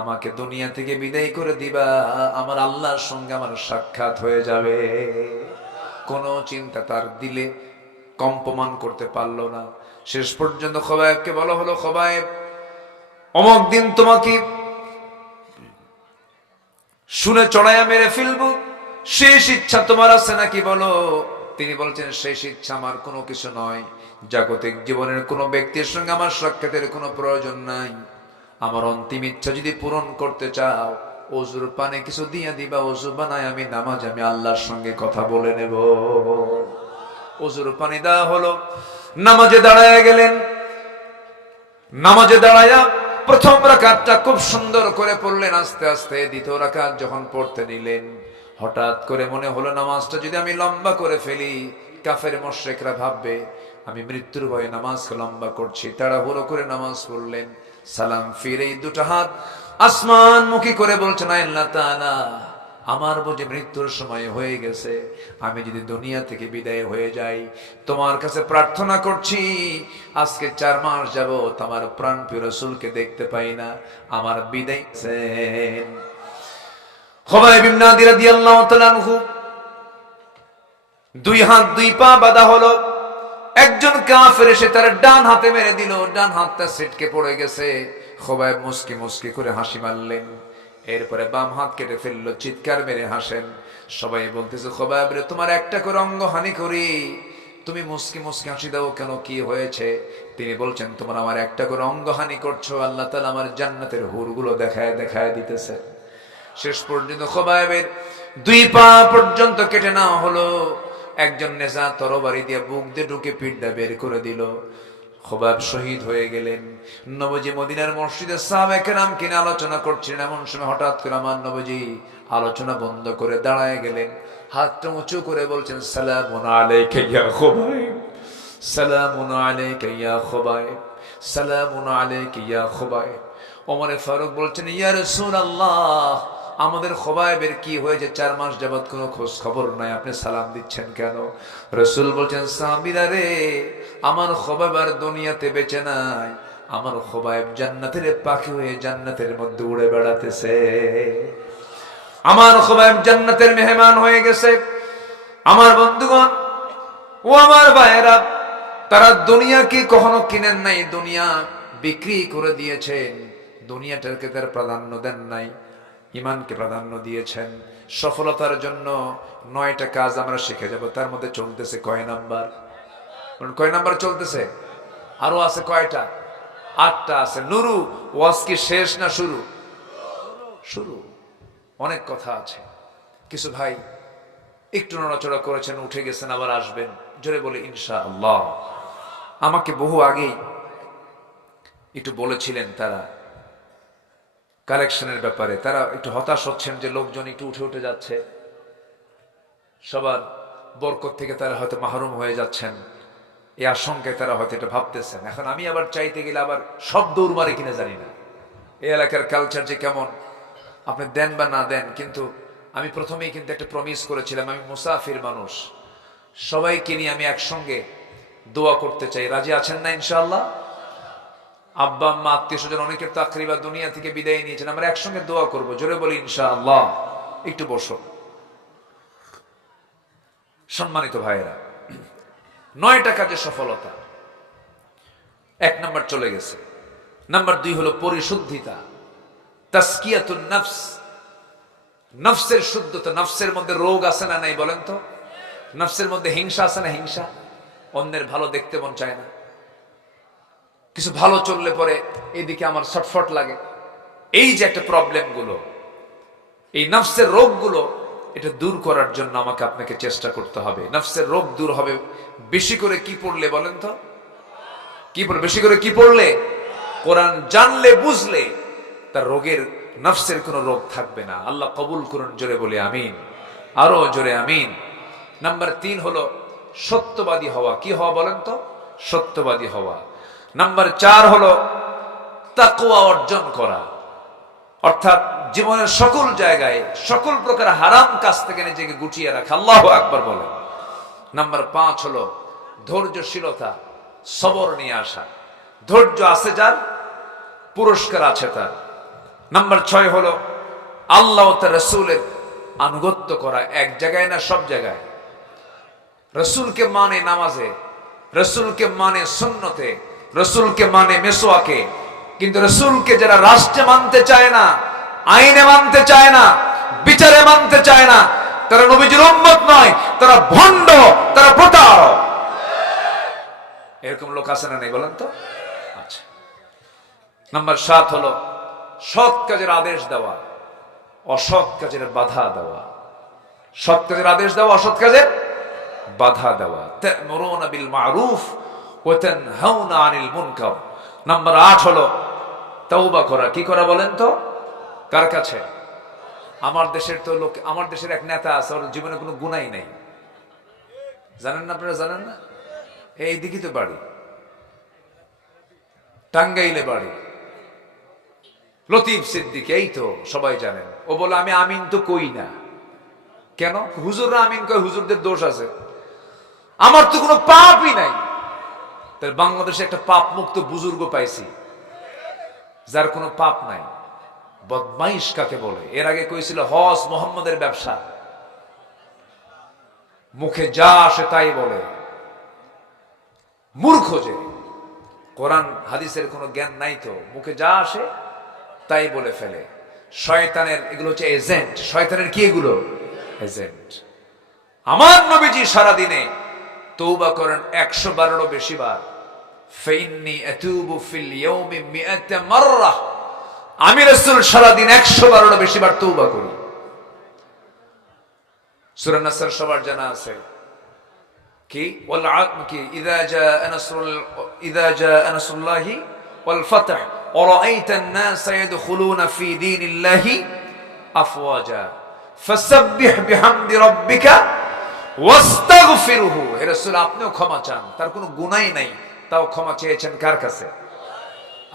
আমাকে দুনিয়া থেকে বিদায় করে দিবা, আমার আল্লাহর সঙ্গে আমার সাক্ষাৎ হয়ে যাবে। কোনো চিন্তা তার দিলে কম্পমান করতে পারলো না। শেষ পর্যন্ত খোবায়েবকে বলা হলো, খোবায়েব, অমুক দিন তোমাকে শুনে চড়াইয়া মেরে ফেলবো, শেষ ইচ্ছা তোমার আছে নাকি বলো? তিনি বলছেন, শেষ ইচ্ছা আমার কোনো কিছু নয়। জাগতিক জীবনের কোনো ব্যক্তির সঙ্গে আমার সাক্ষাতের কোনো প্রয়োজন নাই। আমার অন্তিম ইচ্ছা যদি পূরণ করতে চাও, ওযুর পানে কিছু দিয়ে দিবা, ওযু বানায় আমি নামাজ, আমি আল্লাহর সঙ্গে কথা বলে নেব। ওযুর পানি দেওয়া হলো, নামাজে দাঁড়ায় গেলেন। নামাজে দাঁড়ায়া প্রথম রাকাতটা খুব সুন্দর করে পড়লেন, আস্তে আস্তে। দ্বিতীয় রাকাত যখন পড়তে নিলেন, হঠাৎ করে মনে হলো নামাজটা যদি আমি লম্বা করে ফেলি, কাফের মুশরিকরা ভাববে আমি মৃত্যুর ভয়ে নামাজকে লম্বা করছি। তাড়াহুড়ো করে নামাজ পড়লেন। সালাম ফিরে 2টা হাত আসমান মুখী করে বলছেন, আল্লাহ তাআলা, আমার বুঝি মৃত্যুর সময় হয়ে গেছে, আমি যদি দুনিয়া থেকে বিদায় হয়ে যাই, তোমার কাছে প্রার্থনা করছি, আজকে 4 মাস যাবত আমার প্রাণপ্রিয় রাসূলকে দেখতে পাই না, আমার বিদায়। খুবাইব ইবনে আদি রাদিয়াল্লাহু তাআলা আনহু 2 হাত 2 পা বাঁধা হলো। একজন কাফের এসে তার ডান হাতে মেরে দিল, ডান হাতটা ছিটকে পড়ে গেছে। খুবাইব মুস্কি মুস্কি করে হাসি মারলেন। এরপরে বাম হাত কেটে ফেললো, চিৎকার মেরে হাসেন। সবাই বলতেছে, খুবাইব রে, তোমার একটা করে অঙ্গ হানি করি, তুমি মুস্কি মুস্কি হাসি দাও কেন, কি হয়েছে? তিনি বলছেন, তোমার আমার একটা করে অঙ্গ হানি করছো, আল্লাহ তাআলা আমার জান্নাতের হুরগুলো দেখায় দেখায় দিতেছে। শেষ পর্যন্ত খুবাইবের 2 পা পর্যন্ত কেটে নেওয়া হলো। একজন নেজা তরবারি দিয়ে বুক দিয়ে ঢুকে পিঠটা বের করে দিল। খুবাইব শহীদ হয়ে গেলেন। নবীজি মদিনার মসজিদে সাহাবায়ে কেরাম কিনে আলোচনা করছিলেন, এমন সময় হঠাৎ করে আমার নবীজি আলোচনা বন্ধ করে দাঁড়ায় গেলেন, হাতটা উঁচু করে বলছেন, সালামুন আলাইকা ইয়া খুবাইব, সালামুন আলাইকা ইয়া খুবাইব, সালামুন আলাইকা ইয়া খুবাইব। ওমর ফারুক বলছেন, ইয়া রাসূলুল্লাহ, আমাদের খুবাইবের কি হয়েছে? 4 মাস যাবত কোনো খোঁজ খবর নাই, আপনি সালাম দিচ্ছেন কেন? রাসূল বলছেন, সাহাবীরা রে, আমার খুবাইব আর দুনিয়াতে বেঁচে নাই, আমার খুবাইব জান্নাতের পাখি হয়ে জান্নাতের মধ্যে উড়ে বেড়াতেছে। আমার খুবাইব জান্নাতের মেহমান হয়ে গেছে। আমার বন্ধুগণ, ও আমার ভাইয়েরা, তারা দুনিয়াকে কখনো কিনেন নাই, দুনিয়া বিক্রি করে দিয়েছেন। দুনিয়াটাকে তারা প্রাধান্য দেন নাই, ইমানকে প্রাধান্য দিয়েছেন। সফলতার জন্য 9টা কাজ আমরা শিখে যাব, তার মধ্যে চলতেছে কয় নাম্বার? কয় নাম্বার চলতেছে? আরো আছে কয়টা? 8টা আছে। নুরু, ওয়াজ কি শেষ না শুরু? শুরু। অনেক কথা আছে। কিছু ভাই একটু নড়াচড়া করেছেন, উঠে গেছেন, আবার আসবেন। জোরে বলে ইনশাআল্লাহ। আমাকে বহু আগেই একটু বলেছিলেন তারা কালেকশনের ব্যাপারে, তারা একটু হতাশ হচ্ছেন যে লোকজন একটু উঠে উঠে যাচ্ছে, সবার বরকত থেকে তারা হয়তো মাহরুম হয়ে যাচ্ছেন, এই আশঙ্কায় তারা হয়তো এটা ভাবতেছেন। এখন আমি আবার চাইতে গেলে আবার সব দৌড় মারে কিনা জানি না, এই এলাকার কালচার যে কেমন, আপনি দেন বা না দেন, কিন্তু আমি প্রথমেই কিন্তু একটা প্রমিস করেছিলাম, আমি মুসাফির মানুষ, সবাইকে নিয়ে আমি একসঙ্গে দোয়া করতে চাই। রাজি আছেন না ইনশাআল্লাহ? আব্বা আম্মা আত্মীয় স্বজন অনেকের তাকরিবা দুনিয়া থেকে বিদায় নিয়েছেন, আমরা একসঙ্গে দোয়া করব। জোরে বলি ইনশাআল্লাহ। একটু বসো। সম্মানিত ভাইয়েরা, 9টা কাজে সফলতা। 1 নাম্বার চলে গেছে। নাম্বার 2 হলো পরিশুদ্ধিতা, তাসকিয়াতুন নফস, নফসের শুদ্ধতা। নফসের মধ্যে রোগ আছে না নাই বলেন তো? নফসের মধ্যে হিংসা আছে না? হিংসা, অন্যের ভালো দেখতে মন চায় না, কিছু ভালো চললে পরে এদিকে আমার ছটফট লাগে। এই যে একটা প্রবলেম গুলো, এই নফসের রোগগুলো, এটা দূর করার জন্য আমাকে আপনাকে চেষ্টা করতে হবে। নফসের রোগ দূর হবে বেশি করে কি পড়লে বলেন তো? কি পড়লে? বেশি করে কি পড়লে? কোরআন জানলে বুঝলে তার রোগের, নফসের কোনো রোগ থাকবে না। আল্লাহ কবুল করুন। জোরে বলি আমিন, আরো জোরে আমিন। নাম্বার 3 হলো সত্যবাদী হওয়া। কি হওয়া বলেন তো? সত্যবাদী হওয়া। নাম্বার 4 হলো তাকওয়া অর্জন করা, অর্থাৎ জীবনের সকল জায়গায় সকল প্রকার হারাম কাজ থেকে নিজেকে গুটিয়ে রাখা। আল্লাহু আকবার বলেন। নাম্বার 5 হলো ধৈর্যশীলতা, সবর নিয়ে আসা। ধৈর্য আছে যার, পুরস্কার আছে তার। নাম্বার 6 হলো আল্লাহ ও তার রাসূলের আনুগত্য করা, এক জায়গায় না সব জায়গায়। রাসূলকে মানে নামাজে, রাসূলকে মানে সুন্নতে, রাসূলকে মানে মেসওয়াকে। কিন্তু রাসূলকে যারা রাষ্ট্রে মানতে চায় না, আইনে মানতে চায় না, বিচারে মানতে চায় না, তারা নবীজির উম্মত নয়, তারা ভণ্ড, তারা প্রতারক। এরকম লোক আছে না নেই বলেন তো? আচ্ছা। নাম্বার 7 হলো সৎ কাজের আদেশ দেওয়া, অসৎ কাজের বাধা দেওয়া। সৎ কাজের আদেশ দেওয়া, অসৎ কাজের বাধা দেওয়া। তা'মুরুনা বিল মা'রুফ ওয়া তানহাউনা আনিল মুনকার। নাম্বার 8 হলো তওবা করা। কি করা বলেন তো? কার কাছে? আমার দেশের তো লোক, আমার দেশের এক নেতা আছে, ওর জীবনে কোনো গুনাহ নাই। জানেন না? আপনারা জানেন না? এই দিকে তো বাড়ি, টাঙ্গাইলে বাড়ি, লতিফ সিদ্দিক, এই তো সবাই জানেন। ও বলে আমি আমিন তো কই না। কেন? হুজুররা আমিন কয়, হুজুরদের দোষ আছে, আমার তো কোনো পাপই নাই। তাহলে বাংলাদেশে একটা পাপ মুক্ত বুজুর্গ পাইছি, যার কোনো পাপ নাই। বদমাইশ কাকে বলে? এর আগে কইছিল হজ মোহাম্মদের ব্যবসা, মুখে যা আসে তাই বলে, মূর্খ যে, কোরআন হাদিসের কোনো জ্ঞান নাই তো, মুখে যা আসে তাই বলে ফেলে। শয়তানের এগুলো হচ্ছে এজেন্ট। শয়তানের কি এগুলো? এজেন্ট। আমার নবীজি সারাদিনে তওবা করেন 112 বেশি বার। ফাইন্নী আতুবু ফিল ইয়াউমি 100 মাররা। আমি রাসূল সারাদিন 112 বেশি বার তওবা করি। সূরা নাসর সবার জানা আছে কি? ওয়াল কি ইযা জাআ নাসরুল্লাহি ওয়াল ফাতহ ওয়া রাআইতান নাসা ইয়াদখুলুনা ফি দীনিল্লাহি আফওয়াজা ফাসাব্বিহ বিহামদি রাব্বিকা ওয়াস্তাগফিরহু। হে রাসূল, আপনিও ক্ষমা চান, তার কোনো গুনাহ নাই, তাও ক্ষমা চেয়েছেন কার কাছে?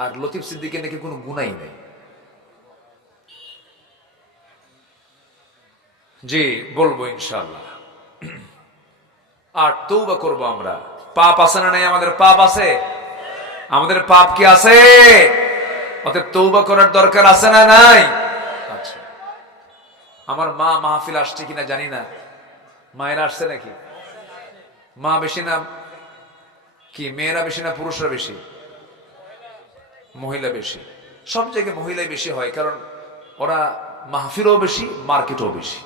আর লতিফ সিদ্দিকের নাকি কোনো গুনাহ নাই। জি বলবো ইনশাআল্লাহ। আর তওবা করব আমরা। পাপ আছে না নাই? আমাদের পাপ আছে। আমাদের পাপ কি আছে? অতএব তওবা করার দরকার আছে না নাই? আচ্ছা, আমার মা মাহফিল আসছে কিনা জানি না, মায়েরা আসছে নাকি? মা বেশি না কি মেয়েরা বেশি না পুরুষরা বেশি? মহিলা বেশি। সব জায়গায় মহিলাই বেশি হয়, কারণ ওরা মাহফিলও বেশি, মার্কেটও বেশি,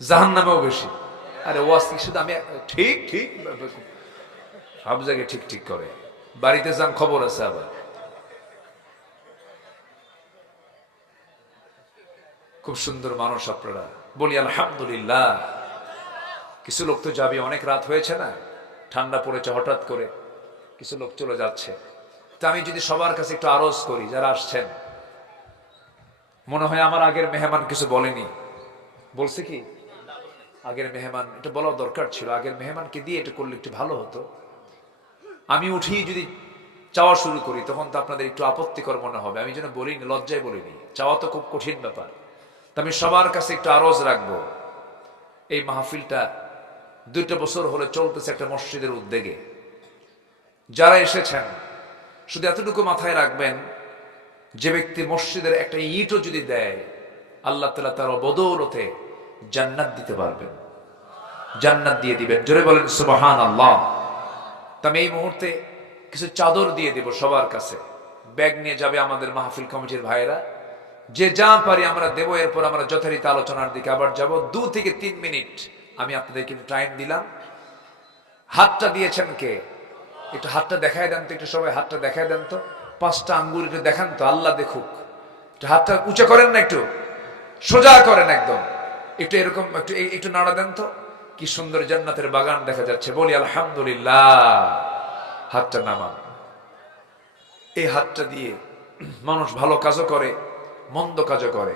জাহান্নামেও বেশি। আরে ওয়াজ কি শুধু আমি ঠিক ঠিক সব জায়গায় ঠিক ঠিক করে, বাড়িতে যান খবর আছে। আবার খুব সুন্দর মানুষ আপনারা, বলি আলহামদুলিল্লাহ। কিছু লোক তো যাবে, অনেক রাত হয়েছে না, ঠান্ডা পড়েছে হঠাৎ করে, কিছু লোক চলে যাচ্ছে। তা আমি যদি সবার কাছে একটু আরজ করি, যারা আসছেন, মনে হয় আমার আগের মেহমান কিছু বলেনি, বলছে কি আগের মেহমান, এটা বলা দরকার ছিল, আগের মেহমানকে দিয়ে এটা করলে একটু ভালো হতো। আমি উঠি যদি চাওয়া শুরু করি, তখন তো আপনাদের একটু আপত্তিকর মনে হবে। আমি যেন বলিনি, লজ্জায় বলিনি, চাওয়া তো খুব কঠিন ব্যাপার। তা আমি সবার কাছে একটু আরজ রাখবো, এই মাহফিলটা 2টা বছর হলে চলতেছে একটা মসজিদের উদ্যোগে। যারা এসেছেন শুধু এতটুকু মাথায় রাখবেন, যে ব্যক্তি মসজিদের একটা ইটও যদি দেয়, আল্লাহ তাআলা তার বদৌলতে জান্নাত দিতে পারবেন, জান্নাত দিয়ে দিবেন। জোরে বলেন সুবহানাল্লাহ। তা আমি এই মুহূর্তে কিছু চাদর দিয়ে দিব সবার কাছে, ব্যাগ নিয়ে যাবে আমাদের মাহফিল কমিটির ভাইয়েরা, যে যা পারি আমরা দেবো। এরপর আমরা যথারীতি আলোচনার দিকে আবার যাব। 2 থেকে 3 মিনিট আমি আপনাদেরকে টাইম দিলাম। হাতটা দিয়েছেন কে? একটু হাতটা দেখায় দেন তো, একটু সবাই হাতটা দেখায় দেন তো, 5টা আঙ্গুল একটু দেখান তো, আল্লাহ দেখুক। একটু হাতটা উঁচা করেন না, একটু সোজা করেন একদম, একটু এরকম একটু একটু নাড়া দেন তো। কি সুন্দর জান্নাতের বাগান দেখা যাচ্ছে, বলি আলহামদুলিল্লাহ। হাতটা নামান। এই হাতটা দিয়ে মানুষ ভালো কাজও করে, মন্দ কাজও করে।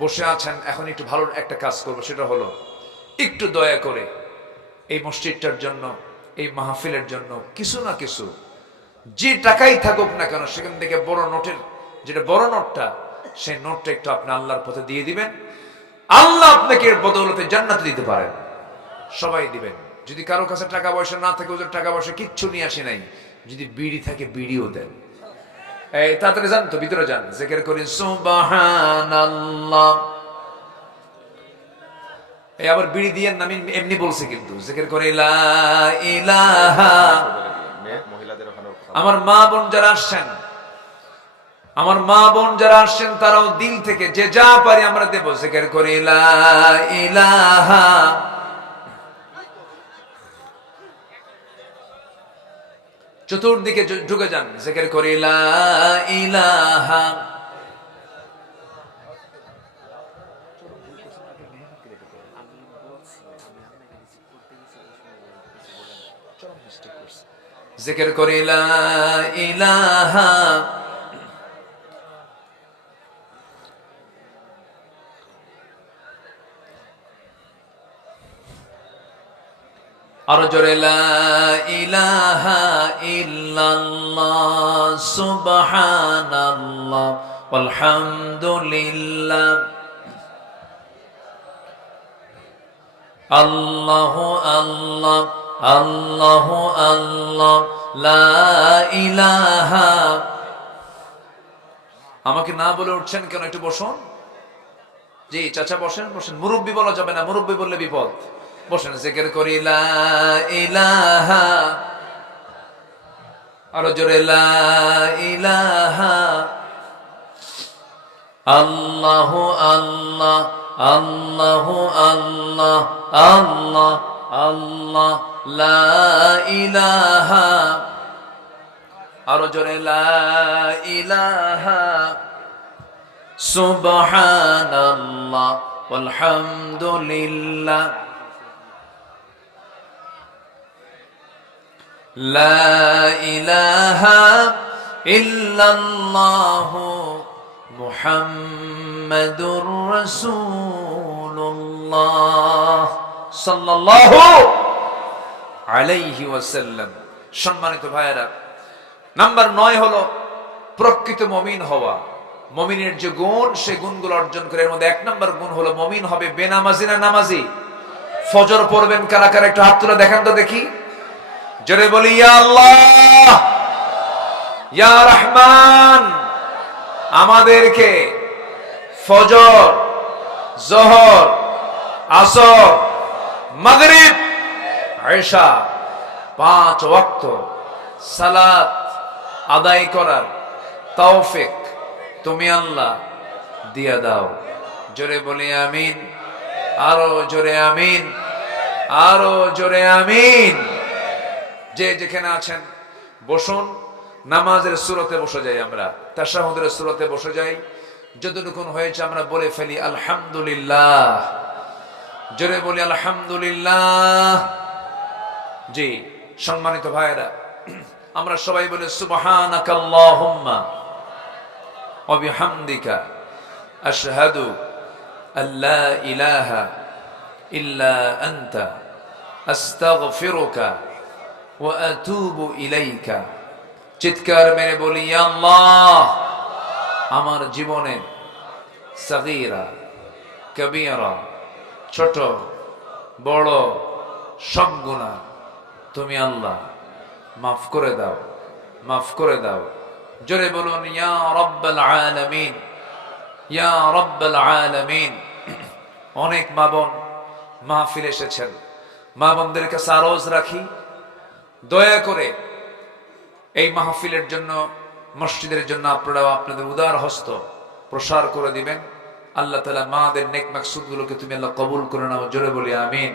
বসে আছেন, এখন একটু ভালো একটা কাজ করবো, সেটা হলো একটু দয়া করে এই মসজিদটার জন্য, এই মাহফিলের জন্য কিছু না কিছু, যে টাকাই থাকুক না কেন, সেখান থেকে বড় নোটের, যেটা বড় নোটটা, সেই নোটটা একটু আপনি আল্লাহর পথে দিয়ে দিবেন। আল্লাহ আপনাকে এর বদৌলতে জান্নাত দিতে পারেন। সবাই দিবেন। যদি কারো কাছে টাকা পয়সা না থাকে, ওদের টাকা পয়সা কিচ্ছু নিয়ে আসি নাই, যদি বিড়ি থাকে বিড়িও দেন। এই তাড়াতাড়ি যান তো, ভিতরে যান, জিকির করি সুবহানাল্লাহ। এই আবার বিড়ি দিয়েন না, আমি এমনি বলছি কিন্তু, জিকির করি লা ইলাহা। আমার মা বোন যারা আসছেন, আমার মা বোন যারা আসছেন, তারাও দিল থেকে যে যা পারি আমরা দেব। জিকির করি লা ইলাহা। চতুর্দিকে ঢুকে যান, জিকির করি লা ইলাহা। জিকির করি লা ইলাহা। আরো জোরে লা ইলাহা ইল্লাল্লাহ সুবহানাল্লাহ আলহামদুলিল্লাহ আল্লাহু আল্লাহ আল্লাহু আল্লাহ লা ইলাহা। আমাকে না বলে উঠছেন কেন? একটু বসুন। জি চাচা বসেন, বসেন। মুরব্বি বলা যাবে না, মুরব্বি বললে বিপদ। বসেন, জিকির করি লা ইলাহা। আরো জোরে লা ইলাহা। আল্লাহু আল্লাহ আল্লাহু আল্লাহ আল্লাহ আল্লাহ লা ইলাহা। আরো জোরে লা ইলাহা। সুবহানাল্লাহ আলহামদুলিল্লাহ লা ইলাহা ইল্লাল্লাহু মুহাম্মাদুর রাসূলুল্লাহ সাল্লাল্লাহু আলাইহি ওয়াসাল্লাম। সম্মানিত ভাইয়েরা, নাম্বার 9 হলো প্রকৃত মুমিন হওয়া। মুমিনের যে গুণ, সেই গুণগুলো অর্জন করে। এর মধ্যে 1 নম্বর গুণ হলো মুমিন হবে বেনামাজি না নামাজি। ফজর পড়বেন কারা কারা? একটু হাত তুলে দেখান তো দেখি। জোরে বলি ইয়া আল্লাহ ইয়া রহমান। আমাদেরকে ফজর, যোহর, আসর, মাগরিব ঈশা 5 ওয়াক্ত সালাত আদায় করার তৌফিক তুমি আল্লাহ দিয়া দাও। জোরে বলি আমিন, আরো জোরে আমিন, আরো জোরে আমিন। যে যেখানে আছেন বসুন, নামাজের সূরতে বসে যাই, আমরা তাশাহুদের সূরতে বসে যাই। যতটুকুন হয়েছে আমরা বলে ফেলি আলহামদুলিল্লাহ। জোরে বলি আলহামদুলিল্লাহ। জি সম্মানিত ভাইরা, আমরা সবাই বলি সুবহানাকাল্লাহুম্মা ওয়া বিহামদিকা আশহাদু আল্লা ইলাহা ইল্লা আনতা আস্তাগফিরুকা ওয়া আতুবু ইলাইকা। চিৎকার মেরে বলি ইয়া আল্লাহ, আমার জীবনে সগীরা কবীরা ছোট বড় সব গুনাহ তুমি আল্লাহ মাফ করে দাও, মাফ করে দাও। জোরে বলুন ইয়া রাব্বাল আলামিন, ইয়া রাব্বাল আলামিন। অনেক মা বোন মাহফিল এসেছেন, মা বোনদের কাছে আরজ রাখি, দয়া করে এই মাহফিলের জন্য, মসজিদের জন্য আপনারা আপনাদের উদার হস্ত প্রসার করে দিবেন। আল্লাহ তাআলা মাদের নেক মাকসুদগুলোকে তুমি আল্লাহ কবুল করে নাও। জোরে বলি আমিন।